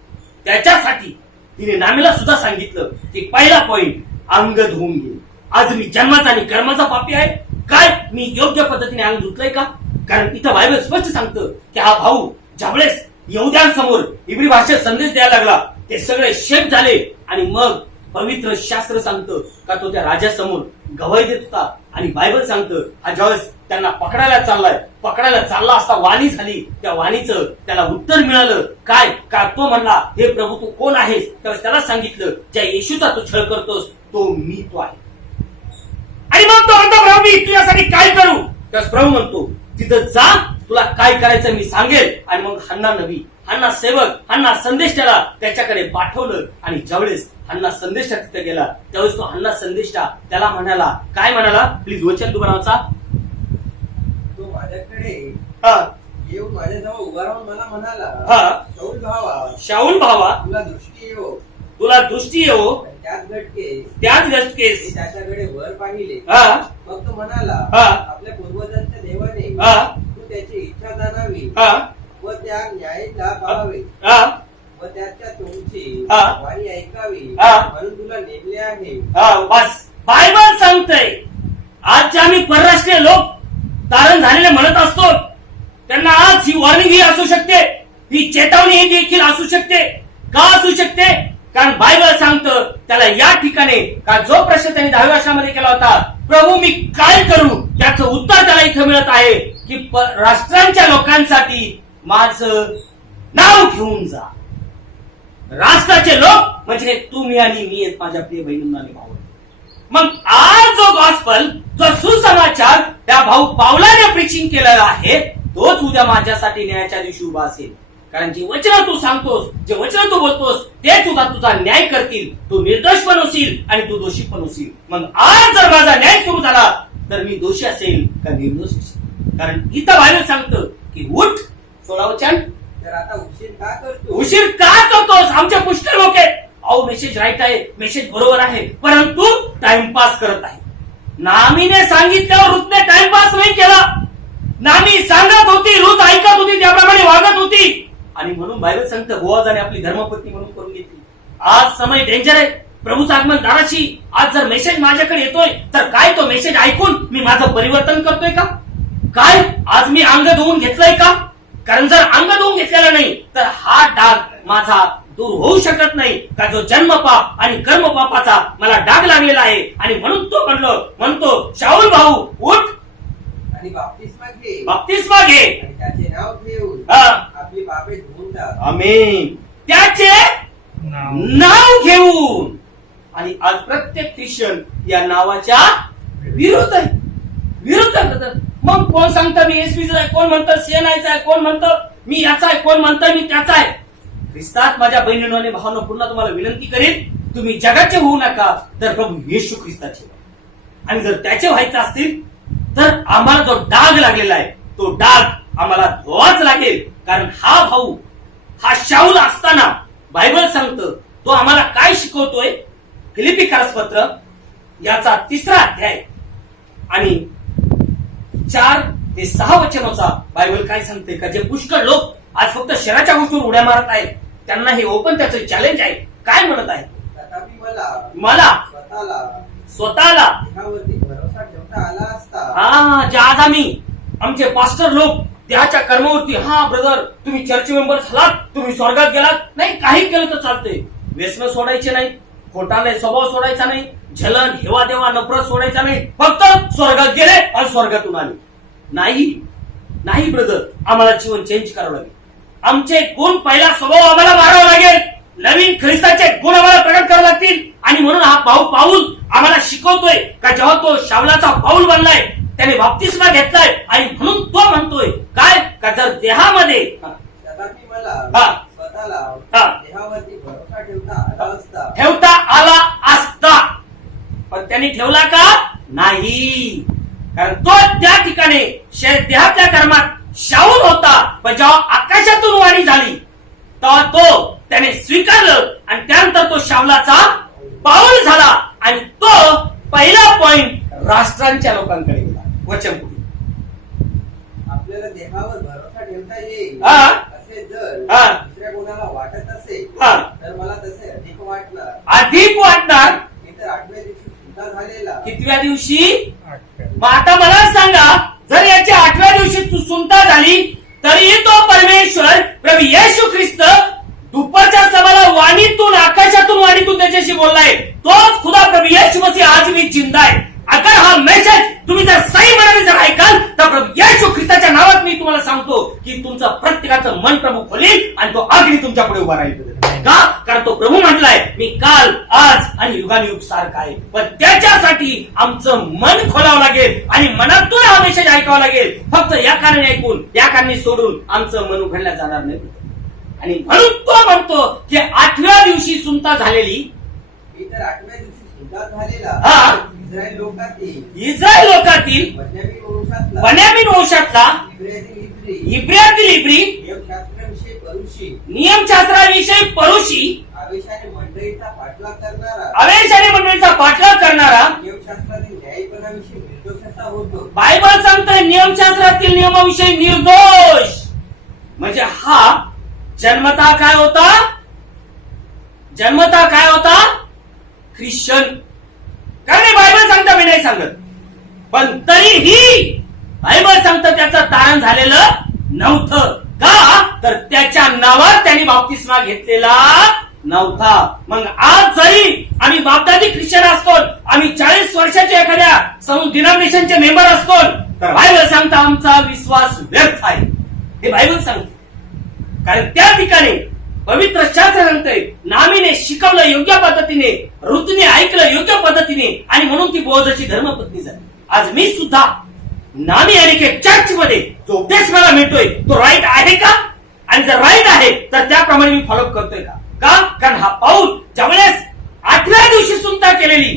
त्याच्यासाठी तिने नामीला सुद्धा सांगितलं की पहिला पॉइंट, अंग धुवून घे. आज मी जन्माचा आणि कर्माचा पापी आहे काय? मी योग्य पद्धतीने अंग धुतलंय का? कारण इथं बायबल स्पष्ट सांगतं की हा भाऊ ज्यावेळेस यहुद्यांसमोर इब्री भाषेत संदेश द्यायला लागला ते सगळे शेप झाले. आणि मग पवित्र शास्त्र सांगतं का तो त्या राजासमोर गवाही देत होता. आणि बायबल सांगतं हा ज्यावेळेस त्यांना पकडायला चालला असता वाणी झाली, त्या वाणीचं त्याला उत्तर मिळालं काय? का तो म्हणला, हे प्रभू तू कोण आहेस? त्यावेळेस त्याला सांगितलं, ज्या येशूचा तू छळ करतोस तो मी तो आहे. आणि मग तो म्हणतो, प्रभू मी तुझ्यासाठी काय करू? त्यावेळेस प्रभू म्हणतो, तिथं जा, तुला काय करायचं मी सांगेल. आणि मग हन्ना नबी, हन्ना सेवक, हन्ना संदेष्टाला त्याच्याकडे पाठवलं. आणि ज्यावेळेस हन्ना संदेष्टा तिथे गेला त्यावेळेस तो हन्ना संदेष्टा त्याला म्हणाला, काय म्हणाला? प्लीज वचन तुम्हाला वाचा. तो माझ्याकडे येऊन माझ्याजवळ उभा राहून मला म्हणाला, शाऊल भावा तुला दृष्टी येवो. त्याच घटकेस त्याच्याकडे वर पाहिले. मग तो म्हणाला, आपल्या पूर्वजांच्या देवाने तू त्याची इच्छा जाणावी व त्या न्यायाला पाहावे व त्याच्या तोंडची वाणी ऐकावी म्हणून तुला नेमले आहे. बस बायबल सांगतंय. आजचे आम्ही परराष्ट्रीय लोक तारण झालेले म्हणत असतो, त्यांना आज ही वॉर्निंग ही असू शकते, ही चेतावणी ही देखील असू शकते. का असू शकते? कारण बायबल सांगतं त्याला या ठिकाणी का जो प्रश्न त्यांनी 10व्या वर्षामध्ये केला होता, प्रभू मी काय करू, त्याचं उत्तर त्याला इथं मिळत आहे की राष्ट्रांच्या लोकांसाठी माझं नाव घेऊन जा. राष्ट्राचे लोक म्हणजे तुम्ही आणि मी आहेत माझ्या प्रिय बहिणींना आणि भाऊ. मग आज जो गॉस्पल, जो सुसमाचार त्या भाऊ पावलाने प्रीचिंग केलेला आहे तोच उद्या माझ्यासाठी न्यायाच्या दिवशी उभा असेल. कारण जी वचनं तू सांगतोस, जे वचनं तू बोलतोस तेच उद्या तुझा न्याय करतील. तू निर्दोष पण होशील आणि तू दोषी पण होशील. मग आज जर माझा न्याय सुरू झाला तर मी दोषी असेल का निर्दोष असेल? कारण इथं बायबल सांगतं की उठ, 16 वचन, तर आता उशीर का करतोस? आमचे पुष्कळ लोक आहेत, अहो मेसेज राईट आहे, मेसेज बरोबर आहे, परंतु टाइमपास करत आहे. नामीने सांगितल्यावर रुतने टाइमपास नाही केला. नामी सांगत होती, रुत ऐकत होती, त्याप्रमाणे वागत होती. आणि म्हणून बायबल सांगतं बोआजाने आपली धर्मपत्नी म्हणून करून घेतली. आज समय डेंजर आहे, प्रभूचं आगमन दाराशी. आज जर मेसेज माझ्याकडे येतोय तर काय तो मेसेज ऐकून मी माझं परिवर्तन करतोय का? काय आज मी अंग धुवून घेतलंय का? कारण जर अंग धुवून घेतलेला नाही तर हा डाग माझा दूर होऊ शकत नाही. का जो जन्मपाप आणि कर्मपापाचा मला डाग लागलेला आहे. आणि म्हणून तो म्हणतो शाऊल भाऊ उठ आणि बाप्तिस्मा घे आणि त्याचे नाव घेऊन आपली पापे धुवून टाक. आमेन. त्याचे नाव घेऊन. आणि आज प्रत्येक ख्रिश्चन या नावाच्या विरुद्ध आहे. मग कोण सांगतं मी एसपीचा आहे, कोण म्हणतं सीएनआयचा आहे, कोण म्हणतं मी याचा आहे, कोण म्हणतं मी त्याचा आहे. ख्रिस्तात माझ्या बहिणींनो आणि भावांनो पुन्हा तुम्हाला विनंती करेन, तुम्ही जगाचे होऊ नका तर प्रभू येशू ख्रिस्ताचे. आणि जर त्याचे व्हायचं असतील तर आम्हाला जो डाग लागलेला आहे तो डाग आम्हाला धुवाच लागेल. कारण हा भाऊ, हा शाऊल असताना बायबल सांगतं तो आम्हाला काय शिकवतोय. फिलिपिकरास पत्र याचा 3रा अध्याय आणि 4 ते 6 वचनाचा बायबल काय सांगते का जे पुष्कळ लोक आज फक्त शहराच्या गोष्टीवर उड्या मारत आहेत त्यांना हे ओपन त्याचं चॅलेंज आहे. काय म्हणत आहे. तथापि मला स्वतःला देहावरती भरोसा ठेवता आला असता. हा, जे आज आमचे पास्टर लोक त्याच्या कर्मावरती, हा ब्रदर तुम्ही चर्च मेंबर झालात, तुम्ही स्वर्गात गेलात, नाही काही केलं तर चालतंय. व्यसन सोडायचे नाही, खोटाला स्वभाव सोडायचा नाही, झलन हेवा देवा नफरत सोडायचा नाही, फक्त स्वर्गात गेले आणि स्वर्गातून आले. नाही ब्रदर, आम्हाला जीवन चेंज करावं लागेल. आमचे गुण, पहिला स्वभाव आम्हाला मारावा लागेल. नवीन ख्रिस्ताचे गुण आम्हाला प्रकट करावे लागतील. आणि म्हणून हा भाऊ पाऊल आम्हाला शिकवतोय का जेव्हा तो शाऊलाचा पाऊल बनलाय त्याने बाप्तिस्मा घेतलाय आणि म्हणून तो म्हणतोय काय का जर देहामध्ये तथापि मला स्वतःला देहावरती भरोसा ठेवता आला असता. पण त्यांनी ठेवला का नाही. कारण तो त्या ठिकाणी देहातल्या कर्मात शाऊल होता. पण जेव्हा आकाशातून वाणी झाली तेव्हा तो त्याने स्वीकारलं आणि त्यानंतर तो शाऊलाचा पाऊल झाला आणि तो पहिला पॉइंट राष्ट्रांच्या लोकांकडे गेला. वचनपुढे आपल्याला देहावर भरोसा ठेवता येईल असे जर दुसऱ्या कोणाला वाटत असेल तर मला तसे अधिक वाटणार. मी तर 8व्या दिवशी सुद्धा झालेला. कितव्या दिवशी. मग आता मला सांगा, जर याच्या 8व्या दिवशी तू सुनता झाली तरी तो परमेश्वर प्रभू येशू ख्रिस्त दुपारच्या सभाला वाणीतून, आकाशातून वाणीतून त्याच्याशी बोललाय. तोच खुदा प्रभू येशू मसीह आज मी जिंदा आहे. अगर हा मेसेज तुम्ही जर सही मनाने जर ऐकाल तर प्रभू येशू ख्रिस्ताच्या नावात मी तुम्हाला सांगतो की तुमचं प्रत्येकाचं मन प्रभू खोलील आणि तो अग्नी तुमच्या पुढे उभा राहील. का? कारण तो प्रभू म्हटलाय मी काल, आज आणि युगानुयुग सारखा आहे. पण त्याच्यासाठी आमचं मन खोलावं लागेल आणि मनातून हा मेसेज ऐकावा लागेल. फक्त या कारणे ऐकून, या कारणे सोडून आमचं मन उघडलं जाणार नाही. आणि म्हणून तो म्हणतो की 8व्या दिवशी सुनता झालेली. मी तर 8व्या दिवशी सुद्धा झालेला. इस्रायल लोकातील बन्यामीन वंशातला इब्रियातील इब्री नियमशास्त्राविषयी परुषी आवेशाने मंडळीचा पाठलाग करणारा नियमशास्त्रातील न्यायीपणाविषयी निर्दोष असा होतो. बायबल सांगतोय नियमशास्त्रातील नियमाविषयी निर्दोष. म्हणजे हा जन्मता काय होता ख्रिश्चन. कारण बायबल सांगता, मी नाही सांगत, पण तरीही बायबल सांगतं त्याचं तारण झालेलं नव्हतं. का? तर त्याच्या नावात त्यांनी बाप्तिस्मा घेतलेला नव्हता. मग आज जरी आम्ही बापदादी ख्रिश्चन असतो, आम्ही 40 वर्षाचे एखाद्या डिनॉमिनेशनचे मेंबर असतो, तर बायबल सांगता आमचा विश्वास व्यर्थ आहे. हे बायबल सांगते. कारण त्या ठिकाणी पवित्र शास्त्र सांगतंय नामीने शिकवलं योग्य पद्धतीने, ऋतूने ऐकलं योग्य पद्धतीने आणि म्हणून ती बोधची धर्मपत्नी झाली. आज मी सुद्धा नामी आणि चर्च मध्ये जो उपदेश मला मिळतोय तो राईट आहे का? आणि जर राईट आहे तर त्याप्रमाणे मी फॉलो करतोय का? कारण हा पाऊल ज्यावेळेस 8व्या दिवशी सुनता केलेली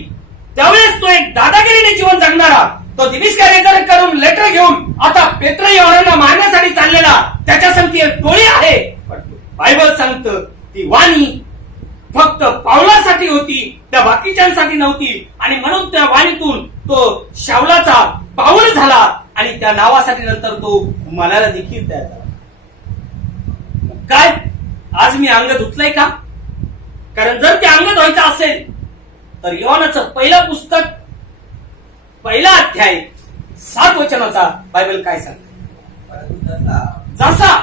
त्यावेळेस तो एक दादागिरीने जीवन जगणारा, तो दिविस कार्य करून लेटर घेऊन आता पेत्र योहानांना मारण्यासाठी चाललेला त्याच्या संगती एक टोळी आहे. बायबल सांगतं ती वाणी फक्त पावलासाठी होती, त्या बाकीच्यांसाठी नव्हती. आणि म्हणून त्या वाणीतून तो शाऊलाचा पाऊल झाला आणि त्या नावासाठी नंतर तो मनाला देखील तयार झाला. काय आज मी अंग धुतलंय का? कारण जर ते अंग धुवायचं असेल तर योहानाचं पहिलं पुस्तक, पहिला अध्याय 7 वचनाचा बायबल काय सांगते? जसा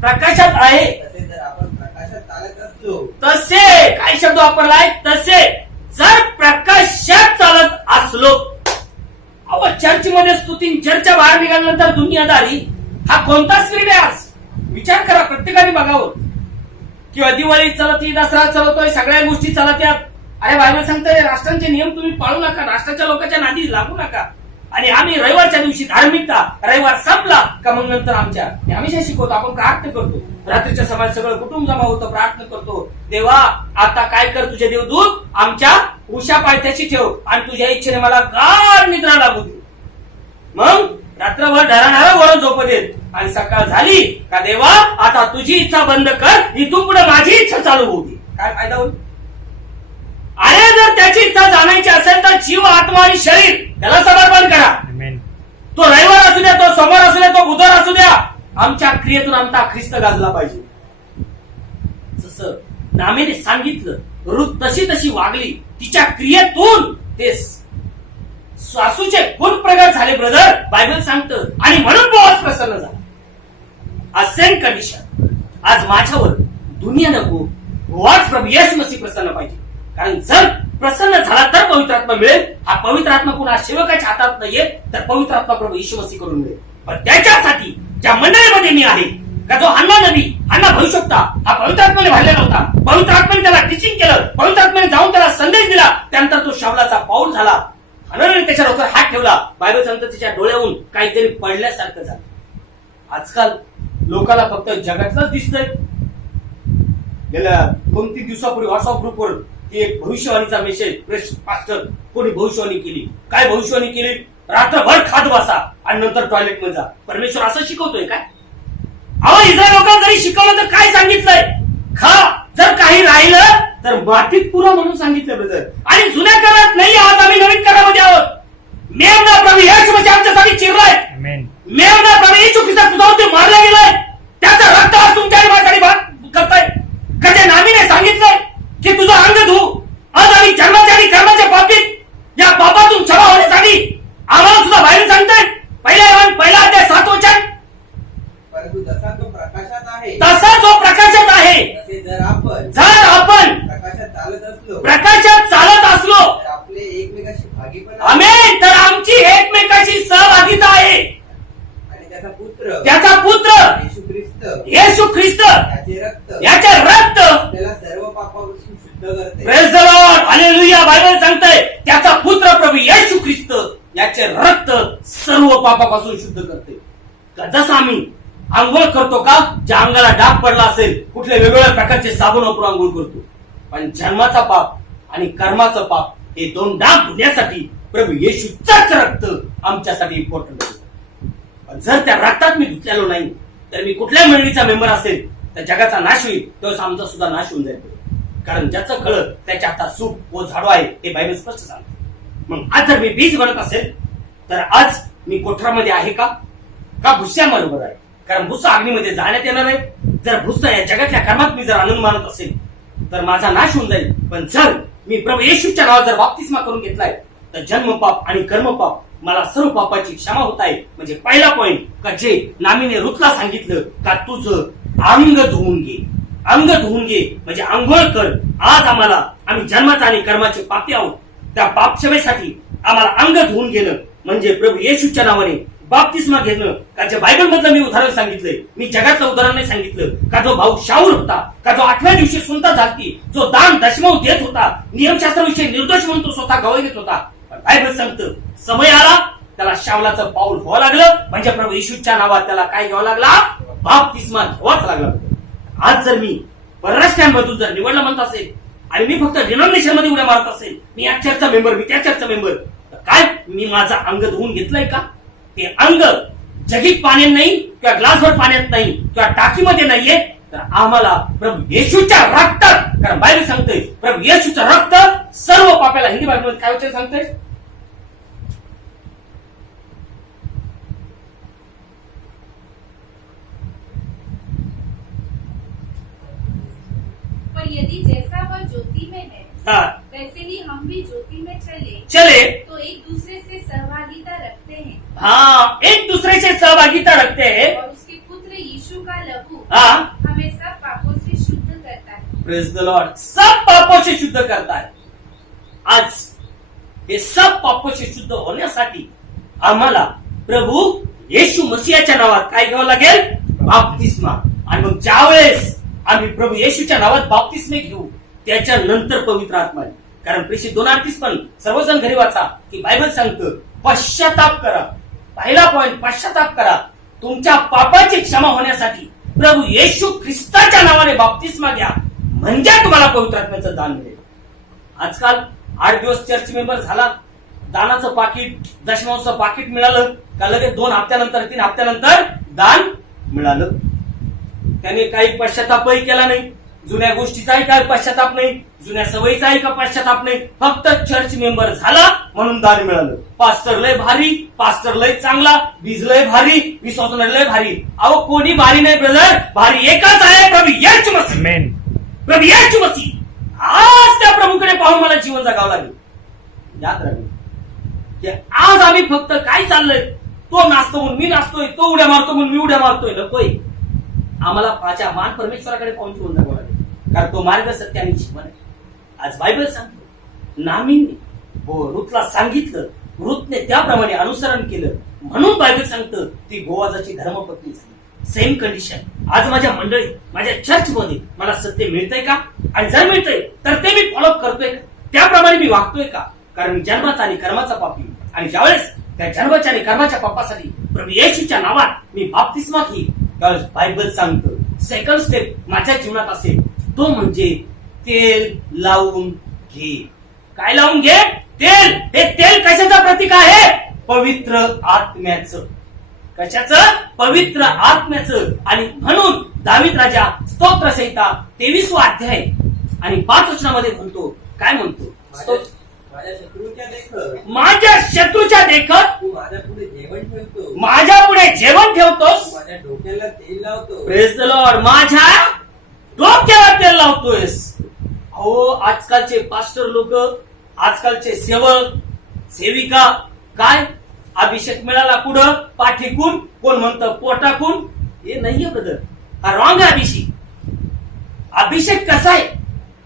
प्रकाशात आहे तसे जर आपण प्रकाशात चालत असलो, तसे काय शब्द वापरलाय? तसे जर प्रकाशात चालत असलो. अहो चर्च मध्ये स्तुती, चर्चच्या बाहेर निघाल्यानंतर दुनियादारी हा कोणता स्पिरिट आहे? आज विचार करा, प्रत्येकाने बघावं. किंवा दिवाळी चालती, दसरा चालवतोय, सगळ्या गोष्टी चालत्यात. अरे बायबल सांगतोय राष्ट्रांचे नियम तुम्ही पाळू नका, राष्ट्राच्या लोकांच्या नादी लागू नका. आणि आम्ही रविवारच्या दिवशी धार्मिकता, रविवार संपला का मग नंतर आमच्या हमेशा शिकवतो, आपण प्रार्थना करतो. रात्रीच्या समाज सगळं कुटुंब जमा होतं, प्रार्थना करतो. देवा आता काय कर, तुझे देवदूत आमच्या उशा पायथ्याशी ठेव आणि तुझ्या इच्छेने मला गाढ निद्रा लागू दे. नराणारा वरून झोप देत आणि सकाळ झाली का देवा आता तुझी इच्छा बंद कर, इथून पुढे माझी इच्छा चालू होऊ दे. काय फायदा होईल? अरे जर त्याची इच्छा जाणायची असेल तर जीव, आत्मा आणि शरीर त्याला समर्पण करा. तो रविवार असू द्या, तो सोमवार असू द्या, तो बुधवार असू द्या, आमच्या क्रियेतून आमचा ख्रिस्त गाजला पाहिजे. जसं नामेने सांगितलं, रुत तशी तशी वागली, तिच्या क्रियेतून ते सासूचे गुण प्रगट झाले ब्रदर, बायबल सांगतं. आणि म्हणून बोआज प्रसन्न झाला. आज सेम कंडिशन आज माझ्यावर दुनिया नको, बोआज प्रभू येशू मसीह प्रसन्न पाहिजे. कारण जर प्रसन्न झाला तर पवित्र आत्मा मिळेल. हा पवित्र आत्मा कुणा सेवकाच्या हातात नाहीये, तर पवित्र आत्मा प्रभू येशू मसीह करून मिळेल. पण त्याच्यासाठी ज्या मंडळीमध्ये मी आहे का, जो हन्ना नबी, हन्ना भविष्यवक्ता, हा पवित्र आत्म्याने भरलेला होता. पवित्र आत्म्याने त्याला टीचिंग केलं, पवित्र आत्म्याने जाऊन त्याला संदेश दिला. त्यानंतर तो शाऊलाचा पाऊल झाला. हन्नाने त्याच्या डोक्यावर हात ठेवला. बायबल सांगतं त्याच्या डोळ्याहून काहीतरी पडल्यासारखं झालं. आजकाल लोकांना फक्त जगातलंच दिसतंय. गेल्या 2-3 दिवसापूर्वी व्हॉट्सअप ग्रुपवर ती एक भविष्यवाणीचा मेसेज प्रेस पास्टर कोणी भविष्यवाणी केली. काय भविष्यवाणी केली? रात्रभर खात बसा आणि नंतर टॉयलेट मध्ये जा. परमेश्वर असं शिकवतोय काय? अहो इस्रायल लोकांना जरी शिकवलं तर काय सांगितलंय? खा, जर काही राहिलं तर मातीत पुरा म्हणून सांगितलं ब्रदर. आणि जुन्या करारात नाही, आज आम्ही नवीन करारामध्ये आहोत. मेवना प्रभू येशू मसीह आमच्यासाठी चिरलाय. मेवना प्रभू येशू ख्रिस्त तुझ्यावरती मारला गेलाय. त्याचा रक्त आज तुमच्या आणि माझ्यासाठी भाग करताय. कधी नामीने सांगितलंय की तुझं अंग धू. आज आम्ही जन्माच्या आणि कर्माच्या पापीत या पापातून क्षमा होण्यासाठी आम्हाला सुद्धा बाहेर सांगताय. पहिला अध्याय 7 वचन, परंतु जसा तो प्रकाशात आहे, तसा जो प्रकाशात आहे, तसे जर आपण प्रकाशात चालत असलो तर आपले एकमेकाशी भागीपणा आमेन, तर आमची एकमेकाशी सहभागिता आहे. आणि त्याचा पुत्र येशू ख्रिस्त याचे रक्त आपल्याला सर्व पापापासून शुद्ध करते. Praise the Lord, hallelujah. Bible सांगतंय त्याचा पुत्र प्रभू येशू ख्रिस्त याचे रक्त सर्व पापापासून शुद्ध करते. जसं आम्ही आंघोळ करतो का, ज्या अंगाला डाग पडला असेल कुठल्या वेगवेगळ्या प्रकारचे साबण वापरून आंघोळ करतो. पण जन्माचा पाप आणि कर्माचं पाप हे 2 डाग धुण्यासाठी प्रभू येशूचाच रक्त आमच्यासाठी इम्पॉर्टंट आहे. जर त्या रक्तात मी धुतलेलो नाही तर मी कुठल्या मंडळीचा मेंबर असेल तर जगाचा नाश होईल, तेव्हा आमचा सुद्धा नाश होऊन जाईल. कारण ज्याचं खळ त्याच्या हातात सूप व झाडू आहे हे बायबल स्पष्ट सांगते. मग आज जर मी बीज बनत असेल तर आज मी कोठरामध्ये आहे का भुस्याबरोबर आहे? कारण भुस्सा अग्नीमध्ये जाण्यात येणार नाही. जर भुस्सा या जगातल्या कर्मात मी जर आनंद मानत असेल तर माझा नाश होऊन जाईल. पण जर मी प्रभू येशूच्या नावात जर बाप्तिस्मा करून घेतलाय तर जन्मपाप आणि कर्मपाप मला सर्व पापाची क्षमा होत आहे. म्हणजे पहिला पॉइंट का जे नामीने रुतला सांगितलं का तुझं अंग धुवून घे, अंग धुवून घे म्हणजे आंघोळ कर. आज आम्ही जन्माचा आणि कर्माचे पापी आहोत. त्या पाप क्षमेसाठी आम्हाला अंग धुवून घेणं म्हणजे प्रभू येशूच्या नावाने बाप्तिस्मा घेणं. का जे बायबल मधलं मी उदाहरण सांगितलंय, मी जगातलं उदाहरण नाही सांगितलं. का जो भाऊ शाऊल होता, का जो 8व्या दिवशी सुनता झाली, जो दान दशमव देत होता, नियमशास्त्राविषयी निर्दोष म्हणून तो स्वतः गवई घेत होता. पण बायबल सांगतं समय आला त्याला शाऊलाचं पाऊल व्हावं लागलं. म्हणजे प्रभू येशूच्या नावात त्याला काय घ्यावं लागला? बाप्तिस्मा घ्यावाच लागला. आज जर मी परराष्ट्रांमधून जर निवडलं म्हणत असेल आणि मी फक्त डिनॉमिनेशन मध्ये उड्या मारत असेल, मी या चर्चचा मेंबर, मी त्या चर्चचा मेंबर, तर काय मी माझा अंग धुवून घेतलंय का? ते अंग जगीत पाण्यात नाही किंवा ग्लासभर पाण्यात नाही किंवा टाकीमध्ये नाहीये, तर आम्हाला प्रभू येशूच्या रक्तात, कारण बायबल सांगतोय प्रभू येशूचं रक्त सर्व पापाला. हिंदी बायबल काय वचन सांगतोय? पर यदि जैसा वह ज्योति में है वैसे ही हम भी ज्योति में चले तो एक दूसरे से सहभागिता रखते हैं. हाँ, एक दूसरे से सहभागिता रखते हैं. और उसके पुत्र यीशु का लहू हाँ, हमें सब पापों से शुद्ध करता है. Praise the Lord. सब पापों से शुद्ध करता है. आज हे सब पापों से शुद्ध होण्यासाठी आम्हाला प्रभू येशू मसीहाच्या नावात काय घ्यावं लागेल? बाप्तिस्मा. आणि मग ज्यावेळेस आम्ही प्रभू येशूच्या नावात बाप्तिस्मे घेऊ त्याच्यानंतर पवित्र आत्मा. कारण प्रेषित 2:38 पण सर्वजण घरी वाचा की बायबल सांगतं पश्चाताप करा. पहिला पॉइंट पश्चाताप करा. तुमच्या पापाची क्षमा होण्यासाठी प्रभू येशू ख्रिस्ताच्या नावाने बाप्तिस्मा घ्या म्हणजे तुम्हाला पवित्र आत्म्याचं दान मिळेल. आजकाल 8 दिवस चर्च मेंबर झाला, दानाचं पाकिट, दशमांशचं पाकिट मिळालं का लगेच 2 हप्त्यानंतर 3 हप्त्यानंतर दान मिळालं. त्याने काही पश्चातापही केला नाही, जुन्या गोष्टीचाही काही पश्चाताप नाही, जुन्या सवयीचाही काही पश्चाताप नाही. फक्त चर्च मेंबर झाला म्हणून दान मिळालं. पास्टर लय भारी, पास्टर लय चांगला, बीज लय भारी, विश्वास लय भारी. अहो कोणी भारी नाही ब्रदर, भारी एकच आहे, प्रभू येशू मसीह. प्रभू येशू मसीह. आज त्या प्रभूकडे पाहून मला जीवन जगावं लागेल. याद राहील की आज आम्ही फक्त काय चाललंय, तो नाचतो म्हणून मी नाचतोय, तो उड्या मारतो म्हणून मी उड्या मारतोय, नकोय. आम्हाला माझ्या मान परमेश्वराकडे पाहून जीवन जगावं लागेल, कारण तो मार्ग सत्य आणि जीवन आहे. आज बायबल सांगतो नामीने रुतला सांगितलं, रुतने त्याप्रमाणे अनुसरण केलं, म्हणून बायबल सांगतं ती बोआजाची धर्मपत्नी झाली. सेम कंडिशन आज माझ्या मंडळीत, माझ्या चर्च मध्ये मला सत्य मिळतंय का? आणि जर मिळतंय तर ते मी फॉलोअप करतोय का? त्याप्रमाणे मी वागतोय का? कारण मी जन्माचा आणि कर्माचा पापी, आणि ज्यावेळेस त्या जन्माच्या आणि कर्माच्या पापासाठी प्रभू येशूच्या नावात मी बाप्तिस्मा घेईन, त्यावेळेस बायबल सांगतं सेकंड स्टेप माझ्या जीवनात असेल तो म्हणजे तेल लावून घे. काय लावून घे? तेल. हे तेल कशाचं प्रतीक आहे? पवित्र आत्म्याचं. कशाचं? पवित्र आत्म्याचं. आणि म्हणून दावीद राजा स्तोत्र संहिता 23 अध्याय आणि 5 वचनामध्ये म्हणतो, काय म्हणतो? माझ्या शत्रूच्या देखत, माझ्या शत्रूच्या देखत तू माझ्या पुढे जेवण ठेवतो, माझ्या पुढे जेवण ठेवतोस, माझ्या डोक्याला तेल लावतो. Praise the Lord. माझ्या डोक्याला तेल लावतोयस. हो, आजकालचे पास्टर लोक, आजकालचे सेवक सेविका काय अभिषेक मिळाला पुढं पाठीकून, कोण म्हणतं पोटाकून. हे नाहीये ब्रदर, हा रॉंग आहे अभिषेक. अभिषेक कसा आहे?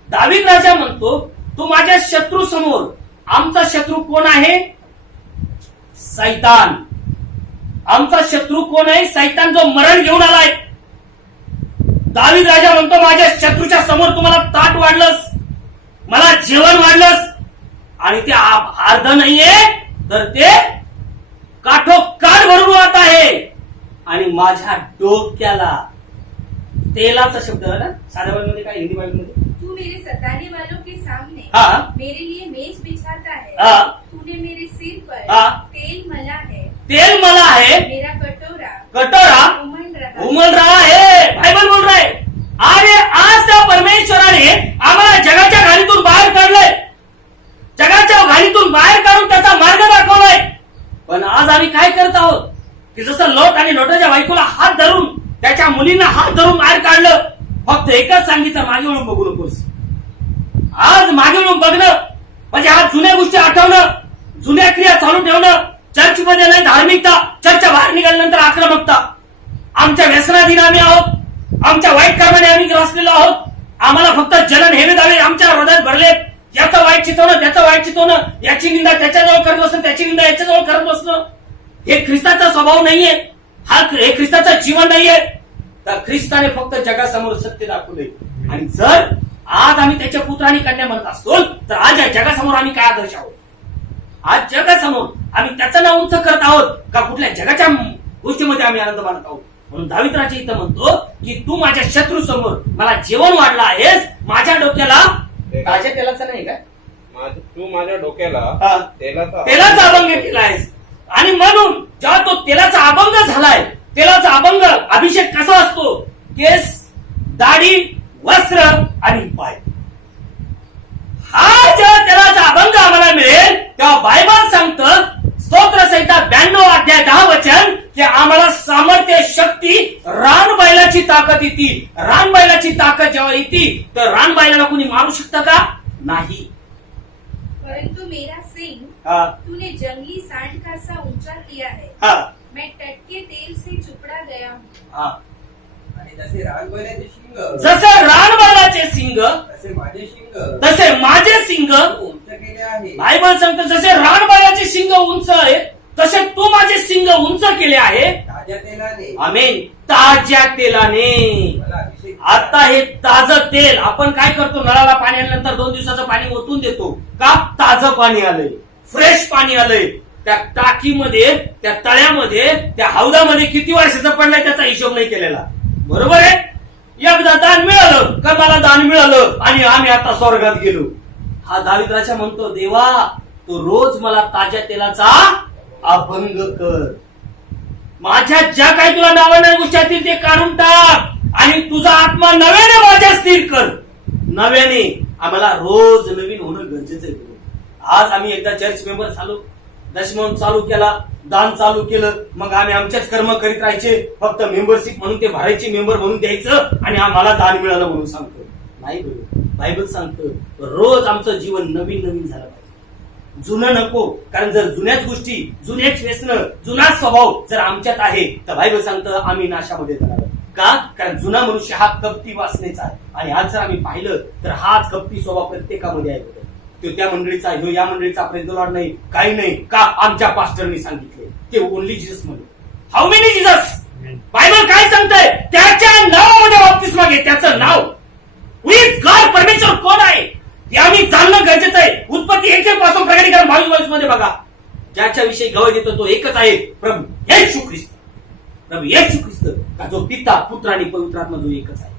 दावीद राजा म्हणतो तू माझ्या शत्रू समोर, आमचा शत्रू कोण आहे? सैतान. आमचा शत्रू कोण आहे? सैतान, जो मरण घेऊन आलाय. दावीद राजा म्हणतो माझ्या शत्रूच्या समोर तुम्हाला ताट वाढलंस, मला जेवण वाढलंस, आणि ते अर्ध नाहीये तर ते काठोकाठ भरून वाहत आहे. आणि माझ्या डोक्याला तेलाचा शब्द आहे ना साध्या बाईमध्ये, काय हिंदी बाईमध्ये? तू मेरे सताने वालों के सामने मेरे लिए मेज बिछाता है, तूने मेरे सिर पर तेल मला है, तेल मला है, मेरा कटोरा कटोरा उमल रहा है. बायबल बोल रहा है. अरे आज त्या परमेश्वराने आम्हाला जगाच्या घाणीतून बाहेर काढलंय, जगाच्या घाणीतून बाहेर काढून त्याचा मार्ग दाखवलाय. पण आज आम्ही काय करत आहोत की जसं लोट आणि लोटाच्या बायकोला हात धरून, त्याच्या मुलींना हात धरून बाहेर काढलं, फक्त एकच सांगितलं मागे वळून बघू नकोस. आज मागे वळून बघणं म्हणजे आज जुन्या गोष्टी आठवणं, जुन्या क्रिया चालू ठेवणं. चर्चमध्ये नाही धार्मिकता, चर्चच्या बाहेर निघाल्यानंतर आक्रमकता. आमच्या व्यसनाधीन आम्ही आहोत, आमच्या वाईट कर्माने आम्ही ग्रासलेलो आहोत. आम्हाला फक्त जलन हेवे दावे आमच्या हृदयात भरलेत. याचं वाईट चितवणं, त्याचं वाईट चितवणं, याची निंदा त्याच्याजवळ करत बसणं, त्याची निंदा याच्याजवळ करत बसणं. हे ख्रिस्ताचा स्वभाव नाहीये, हे ख्रिस्ताचं जीवन नाहीये. तर ख्रिस्ताने फक्त जगासमोर सत्य दाखवले. आणि जर आज आम्ही त्याच्या पुत्र आणि कन्या म्हणत असतो तर आज या जगासमोर आम्ही काय आदर्श आहोत? आज जगासमोर आम्ही त्याचं नाव उंच करत आहोत का कुठल्या जगाच्या गोष्टीमध्ये आम्ही आनंद मानत आहोत? म्हणून दावीद राजा इथं म्हणतो की तू माझ्या शत्रू समोर मला जेवण वाढला आहेस, माझ्या डोक्याला ताज्या तेलाचं नाही का, तू माझ्या डोक्याला तेलाचा अभंग केला आहेस. आणि म्हणून जेव्हा तो तेलाचा अभंग झालाय, तेलाचा अभंग अभिषेक कसा असतो? केस, दाढी, वस्त्र आणि पाय. हा जेव्हा तेलाचा अभंग आम्हाला मिळेल तेव्हा बायबल सांगतं स्तोत्र संहिता 92 अध्याय 10 वचन की आम्हाला सामर्थ्य, शक्ती, रानबैलाची ताकद येते. रानबैलाची ताकद जेव्हा येते तर रानबैलाला कोणी मारू शकतं का? नाही. परंतु मेरा सिंह तूने जंगली सांड का सा ऊंचा किया है, मैं टटके तेल से चुपड़ा गया हूँ. आणि जसे रानबैलाचे शिंग, जसे रानबैलाचे सिंग तसे माझे सिंग उंच केले आहे. बायबल सांगतं जसे रानबैलाचे शिंग उंच आहे तसे तू माझे सिंग उंच केले आहे. ताज्या तेलाने, आमेन. ताज्या तेलाने. मला अभिषेक. आता हे ताजं तेल आपण काय करतो? नळाला पाणी आल्यानंतर 2 दिवसाचं पाणी ओतून देतो का? ताजं पाणी आलंय, फ्रेश पाणी आलंय. त्या टाकीमध्ये, त्या तळ्यामध्ये, त्या हौदामध्ये किती वर्षाचं पडलंय त्याचा हिशोब नाही केलेला. बरोबर आहे? एकदा दान मिळालं का मला दान मिळालं आणि आम्ही आता स्वर्गात गेलो. हा दावीद राजा म्हणतो देवा तो रोज मला ताज्या तेलाचा अभंग कर. माझ्या ज्या काही तुला नावडणाऱ्या गोष्टी असतील ते काढून टाक आणि तुझा आत्मा नव्याने माझ्या स्थिर कर. नव्याने आम्हाला रोज नवीन होणं गरजेचं आहे. आज आम्ही एकदा चर्च मेंबर झालो, दशमन चालू केला, दान चालू केलं, मग आम्ही आमच्याच कर्म करीत राहायचे. फक्त मेंबरशिप म्हणून ते भरायचे, मेंबर म्हणून द्यायचं आणि आम्हाला दान मिळालं म्हणून सांगतो. नाही बरोबर. बायबल सांगतं रोज आमचं जीवन नवीन नवीन झालं पाहिजे. जुनं नको. कारण जर जुन्याच गोष्टी, जुन्याच व्यसन, जुनाच स्वभाव जर आमच्यात आहे तर बायबल सांगतं आम्ही नाशामध्ये जाणार. का? कारण जुना मनुष्य हा कपटी वासनेचा आहे. आणि आज जर आम्ही पाहिलं तर हाच कपटी स्वभाव प्रत्येकामध्ये आहे. तो त्या मंडळीचा, ह्यो या मंडळीचा प्रेज द लॉर्ड नाही, काही नाही. का? आमच्या पास्टरनी सांगितले ते ओनली जीसस म्हणून. How many Jesus? बायबल काय सांगतंय? त्याच्या नावामध्ये बाप्तिस्मा घे. त्याचं नाव हु इज गॉड, परमेश्वर कोण आहे हे आम्ही जाणणं गरजेचं आहे. उत्पत्ती 1 पासून प्रकटीकरण 22 मध्ये बघा, ज्याच्या विषयी गवळ देतो तो एकच आहे, प्रभू येशू ख्रिस्त. प्रभू येशू ख्रिस्त, का जो पिता, पुत्र आणि पवित्र आत्मा जो एकच आहे.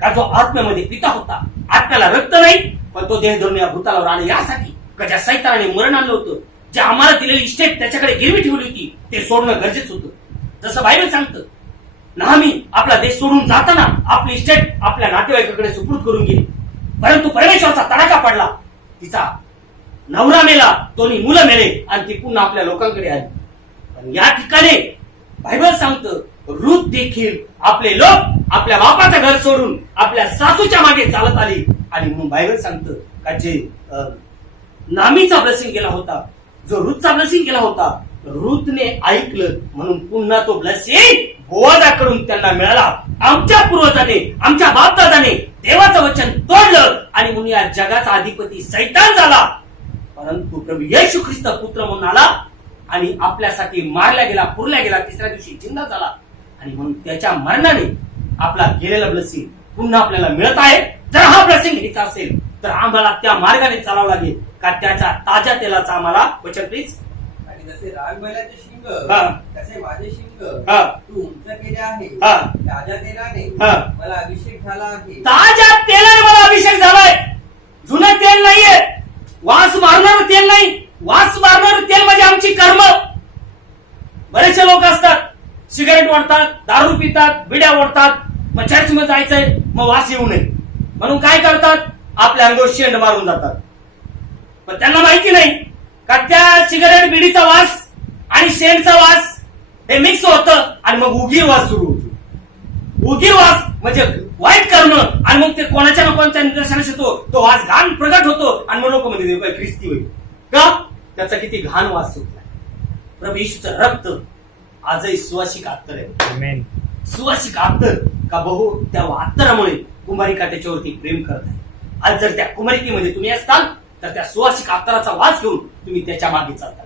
का जो आत्म्यामध्ये पिता होता, आत्म्याला रक्त नाही, पण तो देह धरून या भूतालावर आला यासाठी का ज्या सैतानाने मरण आणलं होतं, जे आम्हाला दिलेली इस्टेट त्याच्याकडे गिरवी ठेवली होती ते सोडणं गरजेचं होतं. जसं बायबल सांगतं नेहमी आपला देश सोडून जाताना आपली इस्टेट आपल्या नातेवाईकाकडे सुपूर्द करून गेली. परंतु परमेश्वराचा तडाखा पडला, तिचा नवरा मेला, दोन्ही मुलं मेले आणि ती पुन्हा आपल्या लोकांकडे आली. पण या ठिकाणी बायबल सांगतं रूथ देखील आपले लोक आपल्या बापाचं घर सोडून आपल्या सासूच्या मागे चालत आली. आणि म्हणून बायबल सांगतं का जे नामीचा ब्लेसिंग केला होता, जो रूथचा ब्लेसिंग केला होता, रूथने ऐकलं म्हणून पुन्हा तो ब्लेसिंग बोआजाकडून त्यांना मिळाला. आमच्या पूर्वजाने, आमच्या बापदादाने देवाचं वचन तोडलं आणि म्हणून या जगाचा अधिपती सैतान झाला. परंतु प्रभू येशू ख्रिस्त पुत्र म्हणून आला आणि आपल्यासाठी मारला गेला, पुरला गेला, तिसऱ्या दिवशी जिंदा झाला. आणि म्हणून त्याच्या मरणाने आपला गेलेला ब्लेसिंग पुन्हा आपल्याला मिळत आहे. जर हा ब्लेसिंग घ्यायचा असेल तर आम्हाला त्या मार्गाने चालावं लागेल. का त्याच्या ताज्या तेलाचा आम्हाला वचन प्लीज. आणि जसे राजमैलाचे शिंग तसे माझे शिंग हा. तू उंच केले आहे. हा. ताज्या तेलाने हा. मला अभिषेक झाला आहे. ताज्या तेलाने मला अभिषेक झालाय. जुनं तेल नाहीये, वास मारणार तेल नाही. वास मारणार तेल म्हणजे आमची कर्म. बरेचसे लोक असतात सिगारेट ओढतात, दारू पितात, बिड्या ओढतात, मग चर्च मध्ये जायचंय मग वास येऊ नये म्हणून काय करतात, आपल्या अंगावर शेंड मारून जातात. पण त्यांना माहिती नाही का त्या सिगारेट बिडीचा वास आणि शेंडचा वास हे मिक्स होतं आणि मग उगीर वास सुरू होतो. उगीर वास म्हणजे वाईट कर्म आणि मग ते कोणाच्या ना कोणाच्या निदर्शनास येतो, तो वास घाण प्रगट होतो आणि मग लोक मध्ये काय ख्रिस्ती होईल का? त्याचा किती घाण वास सुटलाय. प्रभू येशूचं रक्त आजही सुवासिक अत्तर आहे. सुवासिक अत्तर का बहु त्या अत्तरामुळे कुमारिका त्याच्यावरती प्रेम करत आहे. आज जर त्या कुमारिकेमध्ये तुम्ही असताल तर त्या सुवासिक अत्तराचा वास घेऊन तुम्ही त्याच्या मागे चालता.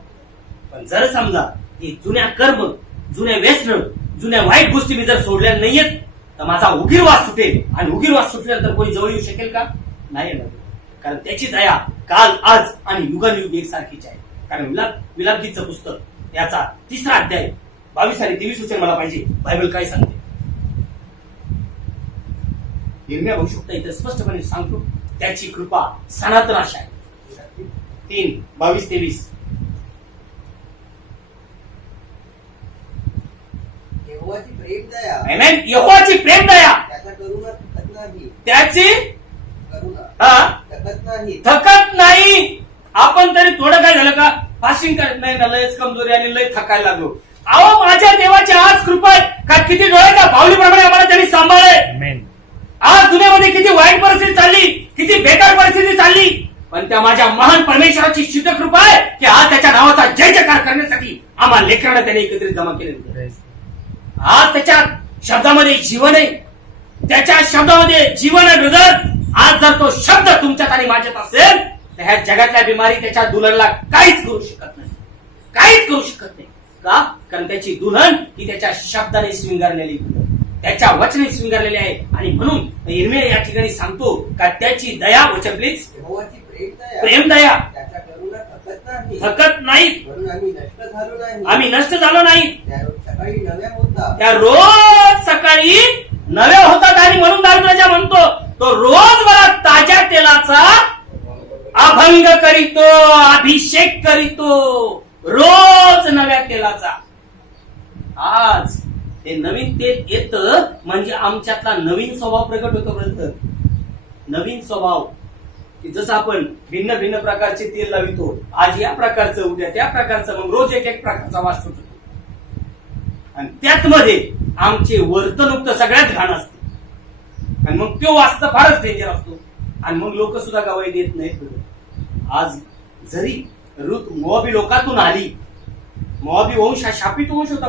पण जर समजा की जुन्या कर्म, जुन्या व्यसन, जुन्या वाईट गोष्टी मी जर सोडल्या नाहीयेत तर माझा उगीर वास सुटेल. आणि उगीर वास सुटल्यानंतर कोणी जवळ येऊ शकेल का? नाही येणार. कारण त्याची दया काल, आज आणि युगानुयुग एकसारखीच आहे. कारण विलापगीतचं पुस्तक याचा 3रा अध्याय 22 आणि 23 वचन मला पाहिजे. बायबल काय सांगते? यिर्मया भविष्यवक्ता इथे स्पष्टपणे सांगतो त्याची कृपा सनातन आशा आहे. 3:22-23. यहोवाची प्रेम दया, आमेन. यहोवाची प्रेम दया, त्याचा करुणा थकत नाही. त्याची करुणा थकत नाही. थकत नाही. आपण तरी थोडं काय झालं का फास्टिंग करत नाही ना, लयच कमजोरी आणि लय थकायला लागलो. अहो माझ्या देवाची आज कृपा आहे का किती डोळ्याच्या बाहुलीप्रमाणे आम्हाला त्यांनी सांभाळलंय. आज दुनियामध्ये किती वाईट परिस्थिती चालली, किती बेकार परिस्थिती चालली, पण त्या माझ्या महान परमेश्वराची शुद्ध कृपा आहे की आज त्याच्या नावाचा जय जयकार करण्यासाठी आम्हाला लेकरांना त्याने एकत्रित जमा केले. आज त्याच्या शब्दामध्ये जीवन आहे, त्याच्या शब्दामध्ये जीवन आहे ब्रदर. आज जर तो शब्द तुमच्यात आणि माझ्यात असेल तर ह्या जगातल्या बिमारी त्याच्या दुल्हनला काहीच करू शकत नाही, काहीच करू शकत नाही. का? कारण त्याची दुल्हन ही त्याच्या शब्दाने स्वीकारलेली, त्याच्या वचने स्वीकारलेली आहे. आणि म्हणून यिर्मया या ठिकाणी सांगतो का त्याची दया, वचन प्लीज, यहोवाची प्रेम दया, त्याचा करुणा थकत नाही. थकत नाही. म्हणून आम्ही नष्ट झालो नाही. आम्ही नष्ट झालो नाही. त्या रोज सकाळी नव्या होता. त्या रोज सकाळी नव्या होतात. आणि म्हणून दाविद राजा म्हणतो तो रोज मला ताज्या तेलाचा अभंग करीतो, अभिषेक करीतो रोज नव्या तेलाचा. आज ते नवीन तेल येतं म्हणजे आमच्यातला नवीन स्वभाव प्रकट होतो. ब्रदर, नवीन स्वभाव की जसं आपण भिन्न भिन्न प्रकारचे तेल लावितो, आज या प्रकारचं, उद्या त्या प्रकारचं, मग रोज एक एक प्रकारचा वास सुटतो. आणि त्यात मध्ये आमचे वर्तणूक तर सगळ्यात घाण असते. आणि मग तो वास तर फारच डेंजर असतो. आणि मग लोक सुद्धा गवाही देत नाहीत. आज जरी रुत मोआबी लोकातून आली, मोआबी वंश हा शापित वंश होता,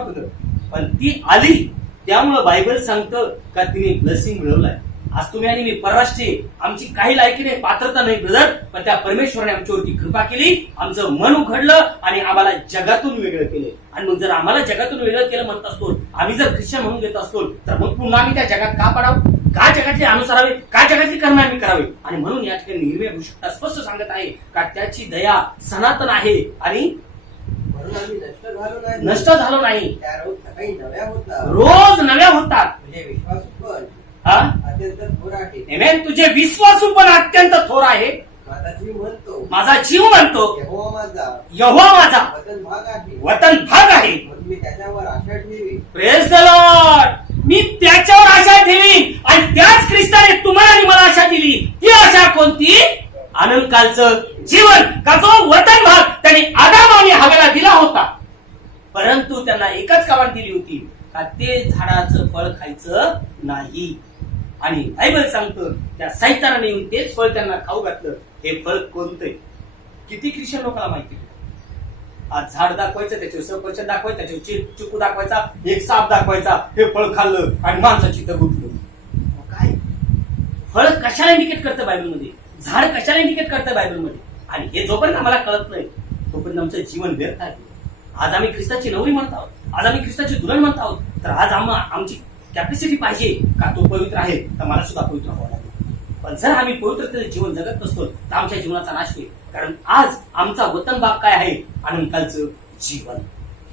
पण ती आली त्यामुळं बायबल सांगतं का तिने ब्लेसिंग मिळवलाय. आज तुम्ही आणि मी परराष्ट्रीय, आमची काही लायकी नाही, पात्रता नाही ब्रदर, पण त्या परमेश्वराने आमच्यावरती कृपा केली, आमचं मन उघडलं आणि आम्हाला जगातून वेगळं केलं. आणि मग जर आम्हाला जगातून वेगळं केलं म्हणत असतो, आम्ही जर ख्रिश्चन म्हणून घेत असतो, तर मग पुन्हा आम्ही त्या जगात का पडावं, का जगातले अनुसरावे, का जगातली कर्म आम्ही करावे. आणि म्हणून या ठिकाणी निर्भय भूषकता स्पष्ट सांगत आहे का त्याची दया सनातन आहे आणि म्हणून आम्ही नष्ट झालो नाही. त्या रोज सकाळी नव्या होतात, रोज नव्या होतात. म्हणजे विश्वास पण हा? अत्यंत थोर आहे. Amen. तुझे विश्वासू पण अत्यंत थोर आहे. माझा जीव म्हणतो, माझा जीव म्हणतो, यहोवा माझा यहोवा माझा वतन भाग आहे, वतन भाग आहे. म्हणून मी त्याच्यावर आशा ठेवी. Praise the Lord. मी त्याच्यावर आशा ठेवीन. आणि त्याच ख्रिस्ताने तुम्हाला आणि मला आशा दिली. ती आशा कोणती? आनंद कालचं जीवन, का जो वतन भाग त्याने आदाम आणि हव्याला दिला होता. परंतु त्यांना एकच कमांड दिली होती का ते झाडाचं फळ खायचं नाही. आणि बायबल सांगतं त्या सैतानाने येऊन तेच फळ त्यांना खाऊ घातलं. हे फळ कोणतं? किती ख्रिश्चन लोकांना माहिती? आज झाड दाखवायचं, त्याच्यावर सफरचंद दाखवायचं, त्याच्यावर चिकू दाखवायचा, एक साप दाखवायचा, हे फळ खाल्लं आणि माणसाची तर गुंतलं. काय फळ कशाला इंडिकेट करतं बायबलमध्ये? झाड कशाला इंडिकेट करतं बायबलमध्ये? आणि हे जोपर्यंत आम्हाला कळत नाही तोपर्यंत आमचं जीवन व्यर्थ आहे. आज आम्ही ख्रिस्ताची नवरी म्हणत आहोत, आज आम्ही ख्रिस्ताची दुल्हन म्हणत आहोत, तर आज आमची कॅपॅसिटी पाहिजे का तो पवित्र आहे तर मला सुद्धा पवित्र व्हावं लागेल. पण जर आम्ही पवित्रतेचं जीवन जगत नसतो तर आमच्या जीवनाचा नाश होईल. कारण आज आमचा वतन भाग काय आहे? आनंदकालचं जीवन.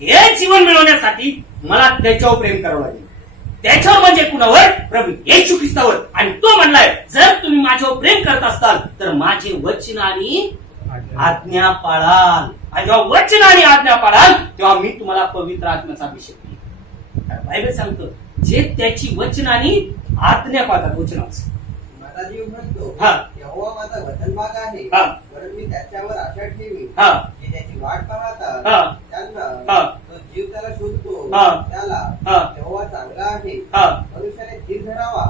हे जीवन मिळवण्यासाठी मला त्याच्यावर प्रेम करावं लागेल. त्याच्यावर म्हणजे कुणावर? प्रभू येशू ख्रिस्तावर. आणि तो म्हणलाय जर तुम्ही माझ्यावर प्रेम करत असताल तर माझे वचन आणि आज्ञा पाळाल. आणि जेव्हा वचन आणि आज्ञा पाळाल तेव्हा मी तुम्हाला पवित्र आत्म्याचा अभिषेक केला. बायबल सांगतं जे त्याची वचन आणि आज्ञा पाळतात. वचनाचं माझा जीव म्हणतो, हा. यहोवा माझा वतन भाग आहे, हा. म्हणून मी त्याच्यावर आशा ठेवी. हा. जे त्याची वाट पाहतात हा. त्यांना हा. तो जीव त्याला शोधतो, हा. त्याला हा. यहोवा चांगला आहे. हा. मनुष्याने धीर धरावा.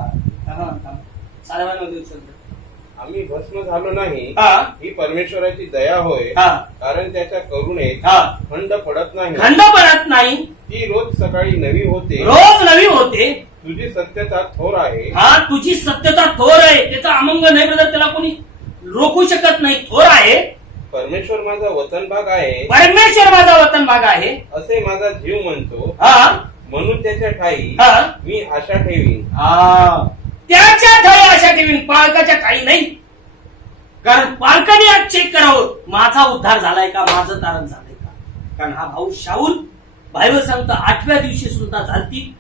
आम्ही भस्म झालो नाही हा. ही परमेश्वराची दया होय. हा. कारण त्याच्या करुणेत हा. खंड पडत नाही. खंड पडत नाही. ती रोज सकाळी नवी होते. रोज नवी होते. तुझी सत्यता थोर आहे. हा, तुझी सत्यता थोर आहे. त्याचा अमंग नाही ब्रदर, त्याला कोणी रोखू शकत नाही. थोर आहे. परमेश्वर माझा वतन भाग आहे. परमेश्वर माझा वतन भाग आहे असे माझा जीव म्हणतो. हा. म्हणून त्याच्या ठाई हा. मी आशा ठेवीन. हा. त्याच्या ठाई आशा ठेवीन, पालकाच्या ठाई नाही. कारण पालकाने आज चेक करावं माझा उद्धार झालाय का, माझं तारण झालंय का. कारण हा भाऊ शाऊल बायबल सांगतं 8व्या दिवशी सुद्धा झालती.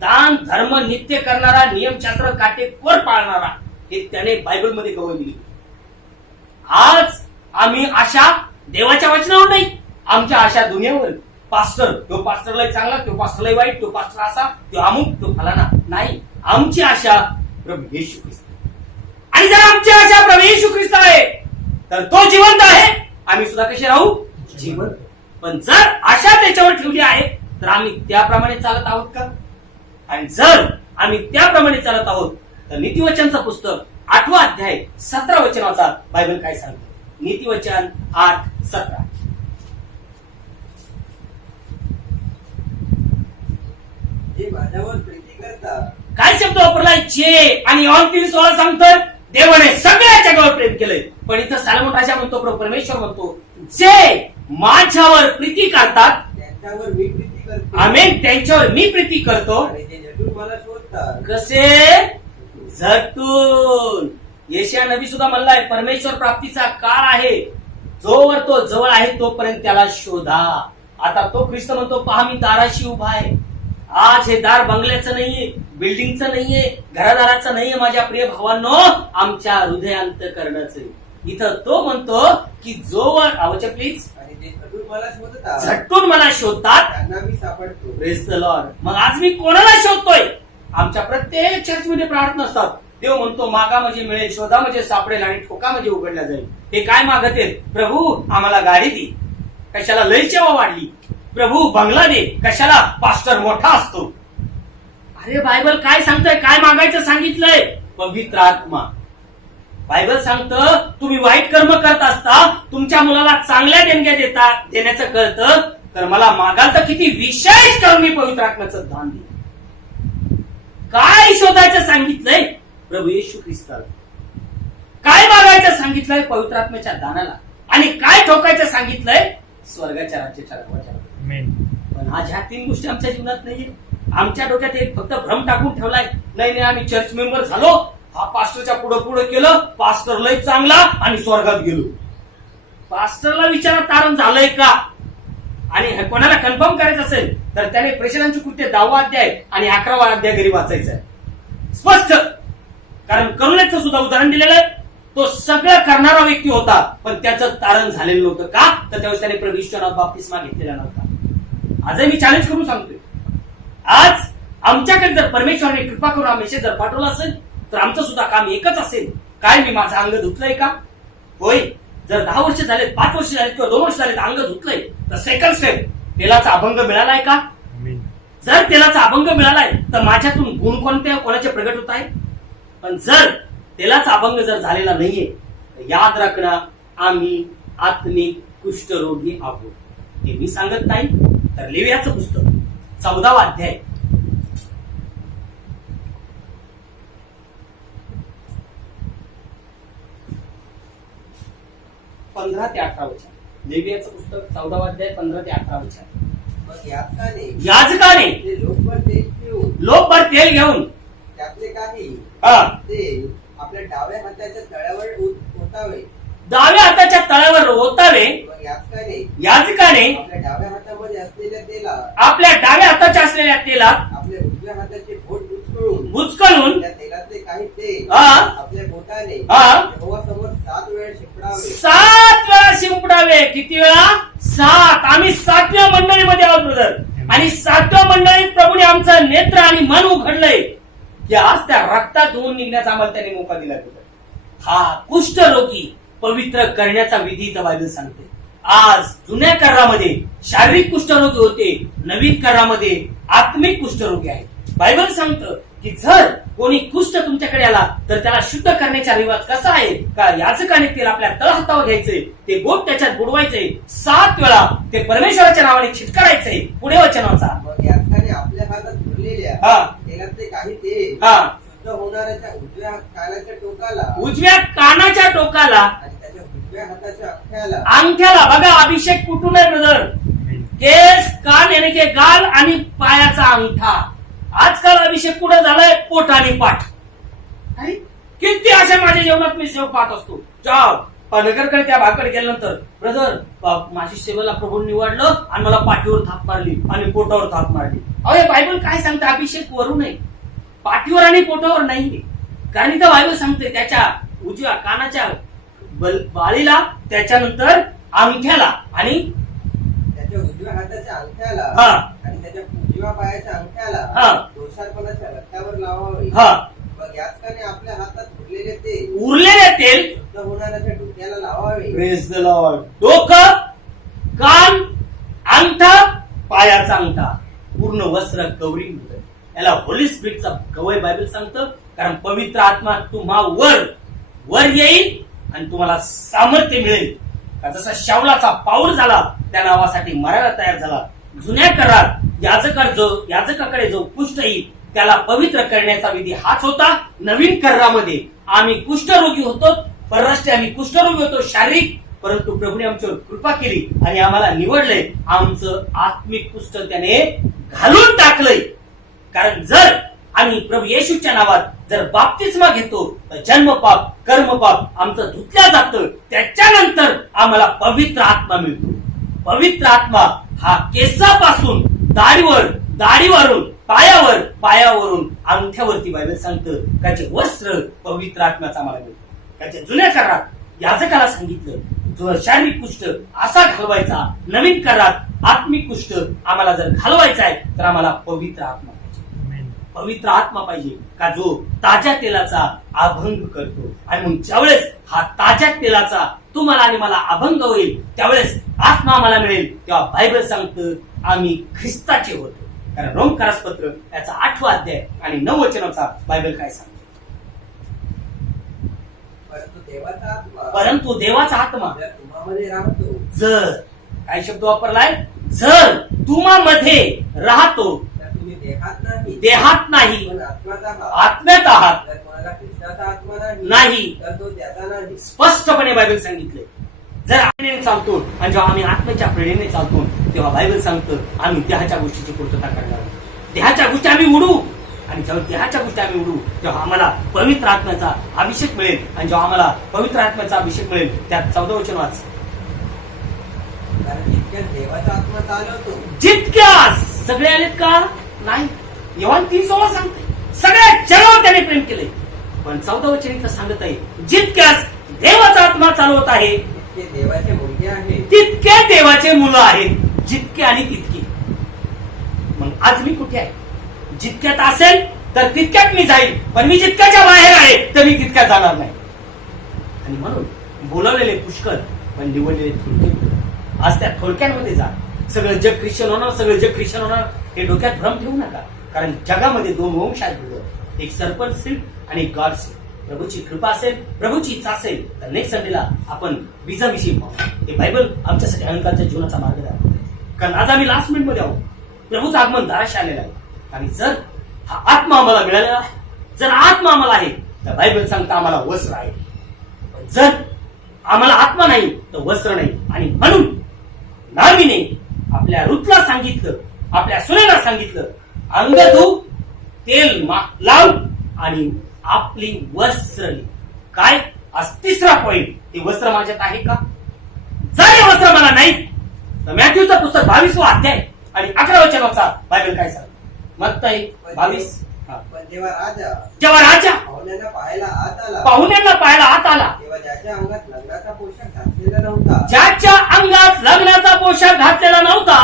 दान धर्म नित्य करणारा, नियमशास्त्र काटेकोर पाळणारा, हे त्याने बायबलमध्ये गवळ दिली. आज आम्ही आशा देवाच्या वचनावर नाही, आमच्या आशा दुनियावर. पास्टर, तो पास्टरला चांगला, तो पास्टरला वाईट, तो पास्टर असा, तो अमुक, तो फलाना. नाही, आमची आशा प्रभू येशू ख्रिस्त. आणि जर आमची आशा प्रभू येशू ख्रिस्त आहे तर तो जिवंत आहे, आम्ही सुद्धा कसे राहू? जिवंत. पण जर आशा त्याच्यावर ठेवली आहे तर आम्ही त्याप्रमाणे चालत आहोत का? आणि जर आम्ही त्याप्रमाणे चालत आहोत तर नीतिवचनचं पुस्तक 8वा अध्याय 17 वचनाचा बायबल काय सांगतो? नीतिवचन 8:17. जे माझ्यावर प्रीती करतात. काय शब्द वापरलाय? जे. आणि यॉहन 3:16 सांगतं देवाने सगळ्या जगावर प्रेम केलंय. पण इथं सालोमन राजा म्हणतो, परमेश्वर म्हणतो जे माझ्यावर प्रीती करतात त्यांच्यावर मी प्रीती करतो. आमेन, त्यांच्यावर मी प्रीती करतो. आणि जे झटून मला शोधतात. कसे? झटून. येशया नबी सुद्धा म्हणलाय परमेश्वर प्राप्तीचा काळ आहे, जोवर तो जवळ आहे तोपर्यंत त्याला शोधा. आता तो ख्रिस्त म्हणतो पहा मी दाराशी उभा आहे. आज हे दार बंगल्याचं नाहीये, बिल्डिंगचं नाहीये, घरादाराचं नाहीये माझ्या प्रिय भावांनो, आमच्या हृदयांत करण्याचं. इथं तो म्हणतो की जोवर आवच प्लीज आणि जे झटून मला शोधतात झटून मला शोधतात त्यांना मी सापडतो. Praise the Lord. मग आज मी कोणाला शोधतोय? आमच्या प्रत्येक चर्चमध्ये प्रार्थना असतात. देव म्हणतो मागा म्हणजे मिळेल, शोधा म्हणजे सापडेल आणि ठोका म्हणजे उघडला जाईल. हे काय मागत आहेत? प्रभू आम्हाला गाडी दे, कशाला लय सेवा वाढली. प्रभू बंगला दे, कशाला पास्टर मोठा असतो. अरे बायबल काय सांगतोय? काय मागायचं सांगितलंय? पवित्र आत्मा. बायबल सांगतं तुम्ही वाईट कर्म करत असता, तुमच्या मुलाला चांगल्या देणग्या देण्याचं कळतं, तर मला मागाल तर किती विशेष करून मी पवित्र आत्म्याचं दान देईन. काय शोधायचं सांगितलंय? प्रभू येशू ख्रिस्ताला. काय मागायचं सांगितलंय? पवित्र आत्म्याच्या दानाला. आणि काय ठोकायचं सांगितलंय? स्वर्गाच्या राज्याच्या दरवाजाला. पण आज ह्या 3 गोष्टी आमच्या जीवनात नाहीये. आमच्या डोक्यात एक फक्त भ्रम टाकून ठेवलाय. नाही आम्ही चर्च मेंबर झालो, हा पास्टरच्या पुढे केलं, पास्टर लय चांगला आणि स्वर्गात गेलो. पास्टरला विचारा तारण झालंय का? आणि कोणाला कन्फर्म करायचं असेल तर त्याने प्रेषणांची कृत्य 10वा अध्याय आणि 11वा अध्याय घरी वाचायचा आहे स्पष्ट. कारण करुणेचं सुद्धा उदाहरण दिलेलं आहे. तो सगळं करणारा व्यक्ती होता, पण त्याचं तारण झालेलं नव्हतं. का? तर त्यावेळेस त्याने प्रभू ईश्वरात बाप्तिस्मा घेतलेला नव्हता. आजही मी चॅलेंज करून सांगतोय, आज आमच्याकडे जर परमेश्वराने कृपा करून हा मेसेज जर पाठवला असेल तर आमचं सुद्धा काम एकच असेल. काय मी माझं अंग धुतलंय का? होय. जर 10 वर्ष झाले, 5 वर्ष झाले किंवा 2 वर्ष झाले अंग धुतलंय, तर सेकंड स्टेप तेलाचा अभंग मिळालाय का? जर तेलाचा अभंग मिळालाय तर माझ्यातून गुण कोणाचे प्रगट होत आहे? पण जर तेलाचा अभंग जर झालेला नाहीये तर याद राखणं आम्ही आत्मिक कुष्ठरोगी आहोत. हे मी सांगत नाही, तर लेवियाचं पुस्तक 14वा अध्याय 15 ते 18 वचन. लेवियाचं पुस्तक 14वा अध्याय 15 ते 18 वचन. मग याजकाने ते लोकभर तेल घेऊन त्यातले काही हा ते आपल्या डाव्या हाताच्या तळ्यावर ओतावे. डाव्या हाताच्या तळावर ओतावे. मग याजकाने आपल्या डाव्या हातामध्ये असलेल्या तेलात आपल्या डाव्या हाताच्या असलेल्या तेलात आपल्या उजव्या हाताचे बोट बुचकळून त्या तेलातले काही तेल हा. आपल्या बोटाने हा. यहोवासमोर 7 वेळा शिंपडावे. 7 वेळा शिंपडावे. किती वेळा? 7. आम्ही 7व्या मंडळीमध्ये आहोत ब्रदर. आणि 7व्या मंडळीत प्रभूने आमचं नेत्र आणि मन उघडलंय की आज त्या रक्तात धुवून निघण्याचा आम्हाला त्याने मोका दिला. हा कुष्ठरोगी पवित्र करण्याचा विधी इथं बायबल सांगते. आज जुन्या करारामध्ये शारीरिक कुष्ठरोगी होते, नवीन करारामध्ये आत्मिक कुष्ठरोगी आहे. बायबल सांगतं की जर कोणी कुष्ठ तुमच्याकडे आला तर त्याला शुद्ध करण्याचा रिवाज कसा आहे का? याजकाने तेल आपल्या तळहातावर घ्यायचंय, ते बोट त्याच्यात बुडवायचंय, 7 वेळा ते परमेश्वराच्या नावाने छिटकारायचंय. पुढे वचनाचा मग याजकाने आपल्या हातात धरलेल्या हा. तेलातले काही तेल हा. शुद्ध होणाऱ्याच्या उजव्या कानाच्या टोकाला उजव्या कानाच्या टोकाला आणि त्याच्या उजव्या हाताच्या अंगठ्याला अंगठ्याला. बघा अभिषेक कुठून आहे ब्रदर? केस, कान याने के गाल आणि पायाचा अंगठा. आजकाल अभिषेक कुठं झालाय? पोट आणि पाठ. किती अशा माझ्या जीवनात मी सेवा पाहत असतो. नगरकडे त्या भागाकडे गेल्यानंतर ब्रदर माझी सेवेला प्रभू निवडलं आणि मला पाठीवर थाप मारली आणि पोटावर थाप मारली. अहो बायबल काय सांगतं? अभिषेक वरून आहे, पाठीवर आणि पोटावर नाहीये. कारण इथं बायबल सांगते त्याच्या उजव्या कानाच्या बाळीला, त्याच्यानंतर अंगठ्याला आणि त्याच्या उजव्या हाताच्या अंगठ्याला हा. आणि त्याच्या उजव्या पायाच्या अंगठ्याला हा. दोषार्पणाच्या रक्तावर लावावे. हा. मग याजकाने आपल्या हातात उरलेले तेल शुद्ध होणाऱ्याच्या डोक्याला लावावे. Praise the Lord. डोकं, कान, अंगठा, पायाचा अंगठा, पूर्ण वस्त्र कवरिंग. याला होली स्पिरिटचा कवय बायबल सांगतं. कारण पवित्र आत्मा तुम्हा वर येईल आणि तुम्हाला सामर्थ्य मिळेल. जसा शाऊलाचा पाऊल झाला, त्या नावासाठी मरायला तयार झाला. जुन्या करारात याजकाकडे जो कुष्ठ येईल त्याला पवित्र करण्याचा विधी हाच होता. नवीन करारामध्ये आम्ही कुष्ठरोगी होतो, परराष्ट्रीय आम्ही कुष्ठरोगी होतो शारीरिक, परंतु प्रभूने आमच्यावर कृपा केली आणि आम्हाला निवडलंय. आमचं आत्मिक कुष्ठ त्याने घालून टाकलंय. कारण जर आम्ही प्रभू येशूच्या नावात जर बाप्तिस्मा घेतो तर जन्मपाप कर्मपाप आमचं धुतल्या जातं. त्याच्यानंतर आम्हाला पवित्र आत्मा मिळतो. पवित्र आत्मा हा केसापासून दाढीवरून पायावरून अंगठ्यावरती बायबल सांगतं त्याचे वस्त्र पवित्र आत्म्याचा आम्हाला मिळतं. त्याच्या जुन्या करारात याजकाला सांगितलं, जो शारीरिक कुष्ठ असा घालवायचा, नवीन करारात आत्मिक कुष्ठ आम्हाला जर घालवायचा आहे तर आम्हाला पवित्र आत्मा पाहिजे. पवित्र आत्मा पाहिजे का जो ताज्या तेलाचा अभंग करतो. आणि मग ज्यावेळेस हा ताज्या तेलाचा तुम्हाला आणि मला अभंग होईल त्यावेळेस आत्मा आम्हाला मिळेल. तेव्हा बायबल सांगतं आम्ही ख्रिस्ताचे होतो. कारण रोमकारासपत्र याचा 8वा अध्याय आणि 9 वचनाचा बायबल काय सांगतो. परंतु देवाचा आत्मा जर तुम्हामध्ये राहतो, जर काय शब्द वापरलाय, जर तुम्हामध्ये राहतो तर तुम्ही देहात नाही पण आत्म्यात आहात. आत्म्यात आहात जर कोणाला ख्रिस्ताचा आत्मा नाही तर तो त्याचा नाही. स्पष्टपणे बायबल सांगितलंय. जर आत्म्याने चालतो आणि जेव्हा आम्ही आत्म्याच्या प्रेरणेने चालतो तेव्हा बायबल सांगतं आम्ही देहाच्या गोष्टीची पूर्तता करणार आहोत. देहाच्या गोष्टी आम्ही उडू आणि जेव्हा देहाच्या गोष्टी आम्ही उडू तेव्हा आम्हाला पवित्र आत्म्याचा अभिषेक मिळेल. आणि जेव्हा आम्हाला पवित्र आत्म्याचा अभिषेक मिळेल त्यात 14 वचन वाच. कारण जितक्यात देवाचा आत्मा चालवतो जितक्या सगळे आलेत का नाही. योहान 3:16 सांगते सगळ्या जगावर त्याने प्रेम केले. पण 14 वचन इथं सांगत आहे जितक्यास देवाचा आत्मा चालवत आहे ते देवाचे मुलगे आहेत. तितके देवाचे मुलं आहेत. जितके आणि तितके. मग आज मी कुठे आहे. जितक्यात असेल तर तितक्यात मी जाईल. पण मी जितक्याच्या बाहेर आहे तर मी तितक्यात जाणार नाही. आणि म्हणून बोलवलेले पुष्कळ पण निवडलेले थोडके. आज त्या थोडक्यांमध्ये जा. सगळं जग ख्रिश्चन होणार, सगळं जग ख्रिश्चन होणार हे डोक्यात भ्रम ठेवू नका. कारण जगामध्ये 2 वंश आहेत. एक सर्पंट सीड आणि गॉड सीड. प्रभूची कृपा असेल, प्रभूची इच्छा असेल तर नेक्स्ट संडेला आपण बीजाविषयी पाहू. हे बायबल आमच्यासाठी अहंकारच्या जीवनाचा मार्ग आहे. कारण आज आम्ही लास्ट मिनिट मध्ये आहोत. प्रभूचं आगमन दाराशी आलेलं आहे. आणि जर हा आत्मा आम्हाला मिळालेला आहे, जर आत्मा आम्हाला आहे तर बायबल सांगतं आम्हाला वस्त्र आहे. पण जर आम्हाला आत्मा नाही तर वस्त्र नाही. आणि म्हणून नामीने आपल्या रुतला सांगितलं, आपल्या सुनेला सांगितलं अंग धु, तेल लाव आणि आपली वस्त्र काय. आज 3रा पॉइंट. हे वस्त्र माझ्यात आहे का. जर हे वस्त्र मला नाही तर मॅथ्यूचं पुस्तक 22वा अध्याय आणि 11 वचनाचा बायबल काय सांगतो. मत्तई 22. पण जेव्हा राजा पाहुण्यांना पाहायला आत आला तेव्हा ज्याच्या अंगात लग्नाचा पोशाख घातलेला नव्हता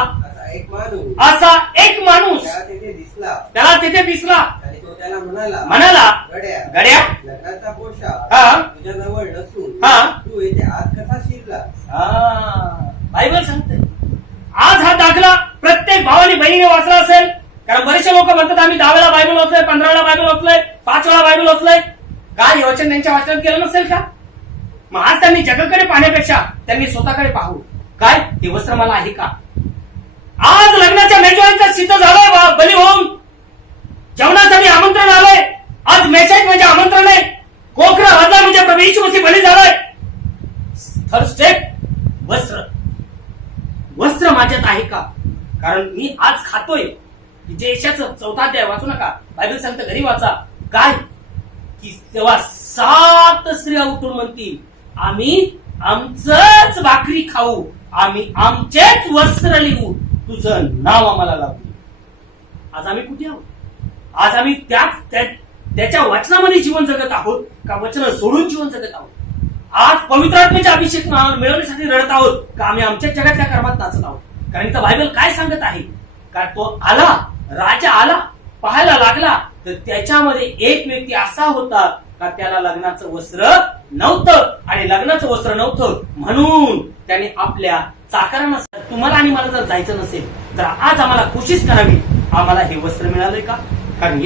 असा एक माणूस त्याला तिथे दिसला आणि तो त्याला म्हणाला गड्या लग्नाचा पोशाख तुझ्याजवळ नसून तू येथे आत कसा शिरला. बायबल सांगते आज हा दाखला प्रत्येक भावाने बहिणीने वाचला असेल. कारण बरेचसे लोक म्हणतात आम्ही 10 वेळा बायबल वाचलोय, 15 वेळा बायबल वाचलोय, 5 वेळा बायबल वाचलोय. काय हे वचन त्यांच्या वाचनात केलं नसेल का. मग आज त्यांनी जगाकडे पाहण्यापेक्षा त्यांनी स्वतःकडे पाहू. काय हे वस्त्र मला आहे का. आज लग्नाच्या मेजवानीचं सिद्ध झालंय बली होऊन जेवणासाठी आमंत्रण आलंय. आज मेसेज म्हणजे आमंत्रण आहे. कोकरा वाजला म्हणजे प्रभू येशू मसीह बली झालाय. थर्ड स्टेप वस्त्र माझ्यात आहे का. कारण मी आज खातोय. जे यशाचं 4था अध्याय वाचू नका. बायबल सांगतं घरी वाचा. काय की तेव्हा 7 स्त्रिया उठून म्हणतील आम्ही आमचंच भाकरी खाऊ, आम्ही आमचेच वस्त्र लिहू, तुझं नाव आम्हाला लागू. आज आम्ही कुठे आहोत. आज आम्ही त्याच्या वचनामध्ये जीवन जगत आहोत का वचन सोडून जीवन जगत आहोत. आज पवित्र आत्म्याचा अभिषेक मिळवण्यासाठी रडत आहोत का आम्ही आमच्या जगातल्या कर्मात नाचत आहोत. कारण इथं बायबल काय सांगत आहे का तो आला, राजा आला, पाहायला लागला तर त्याच्यामध्ये एक व्यक्ती असा होता का त्याला लग्नाचं वस्त्र नव्हतं. आणि लग्नाचं वस्त्र नव्हतं म्हणून त्याने आपल्या चाकरांना तुम्हाला आणि मला जर जायचं नसेल तर आज आम्हाला कोशिश करावी आम्हाला हे वस्त्र मिळालंय का. कारण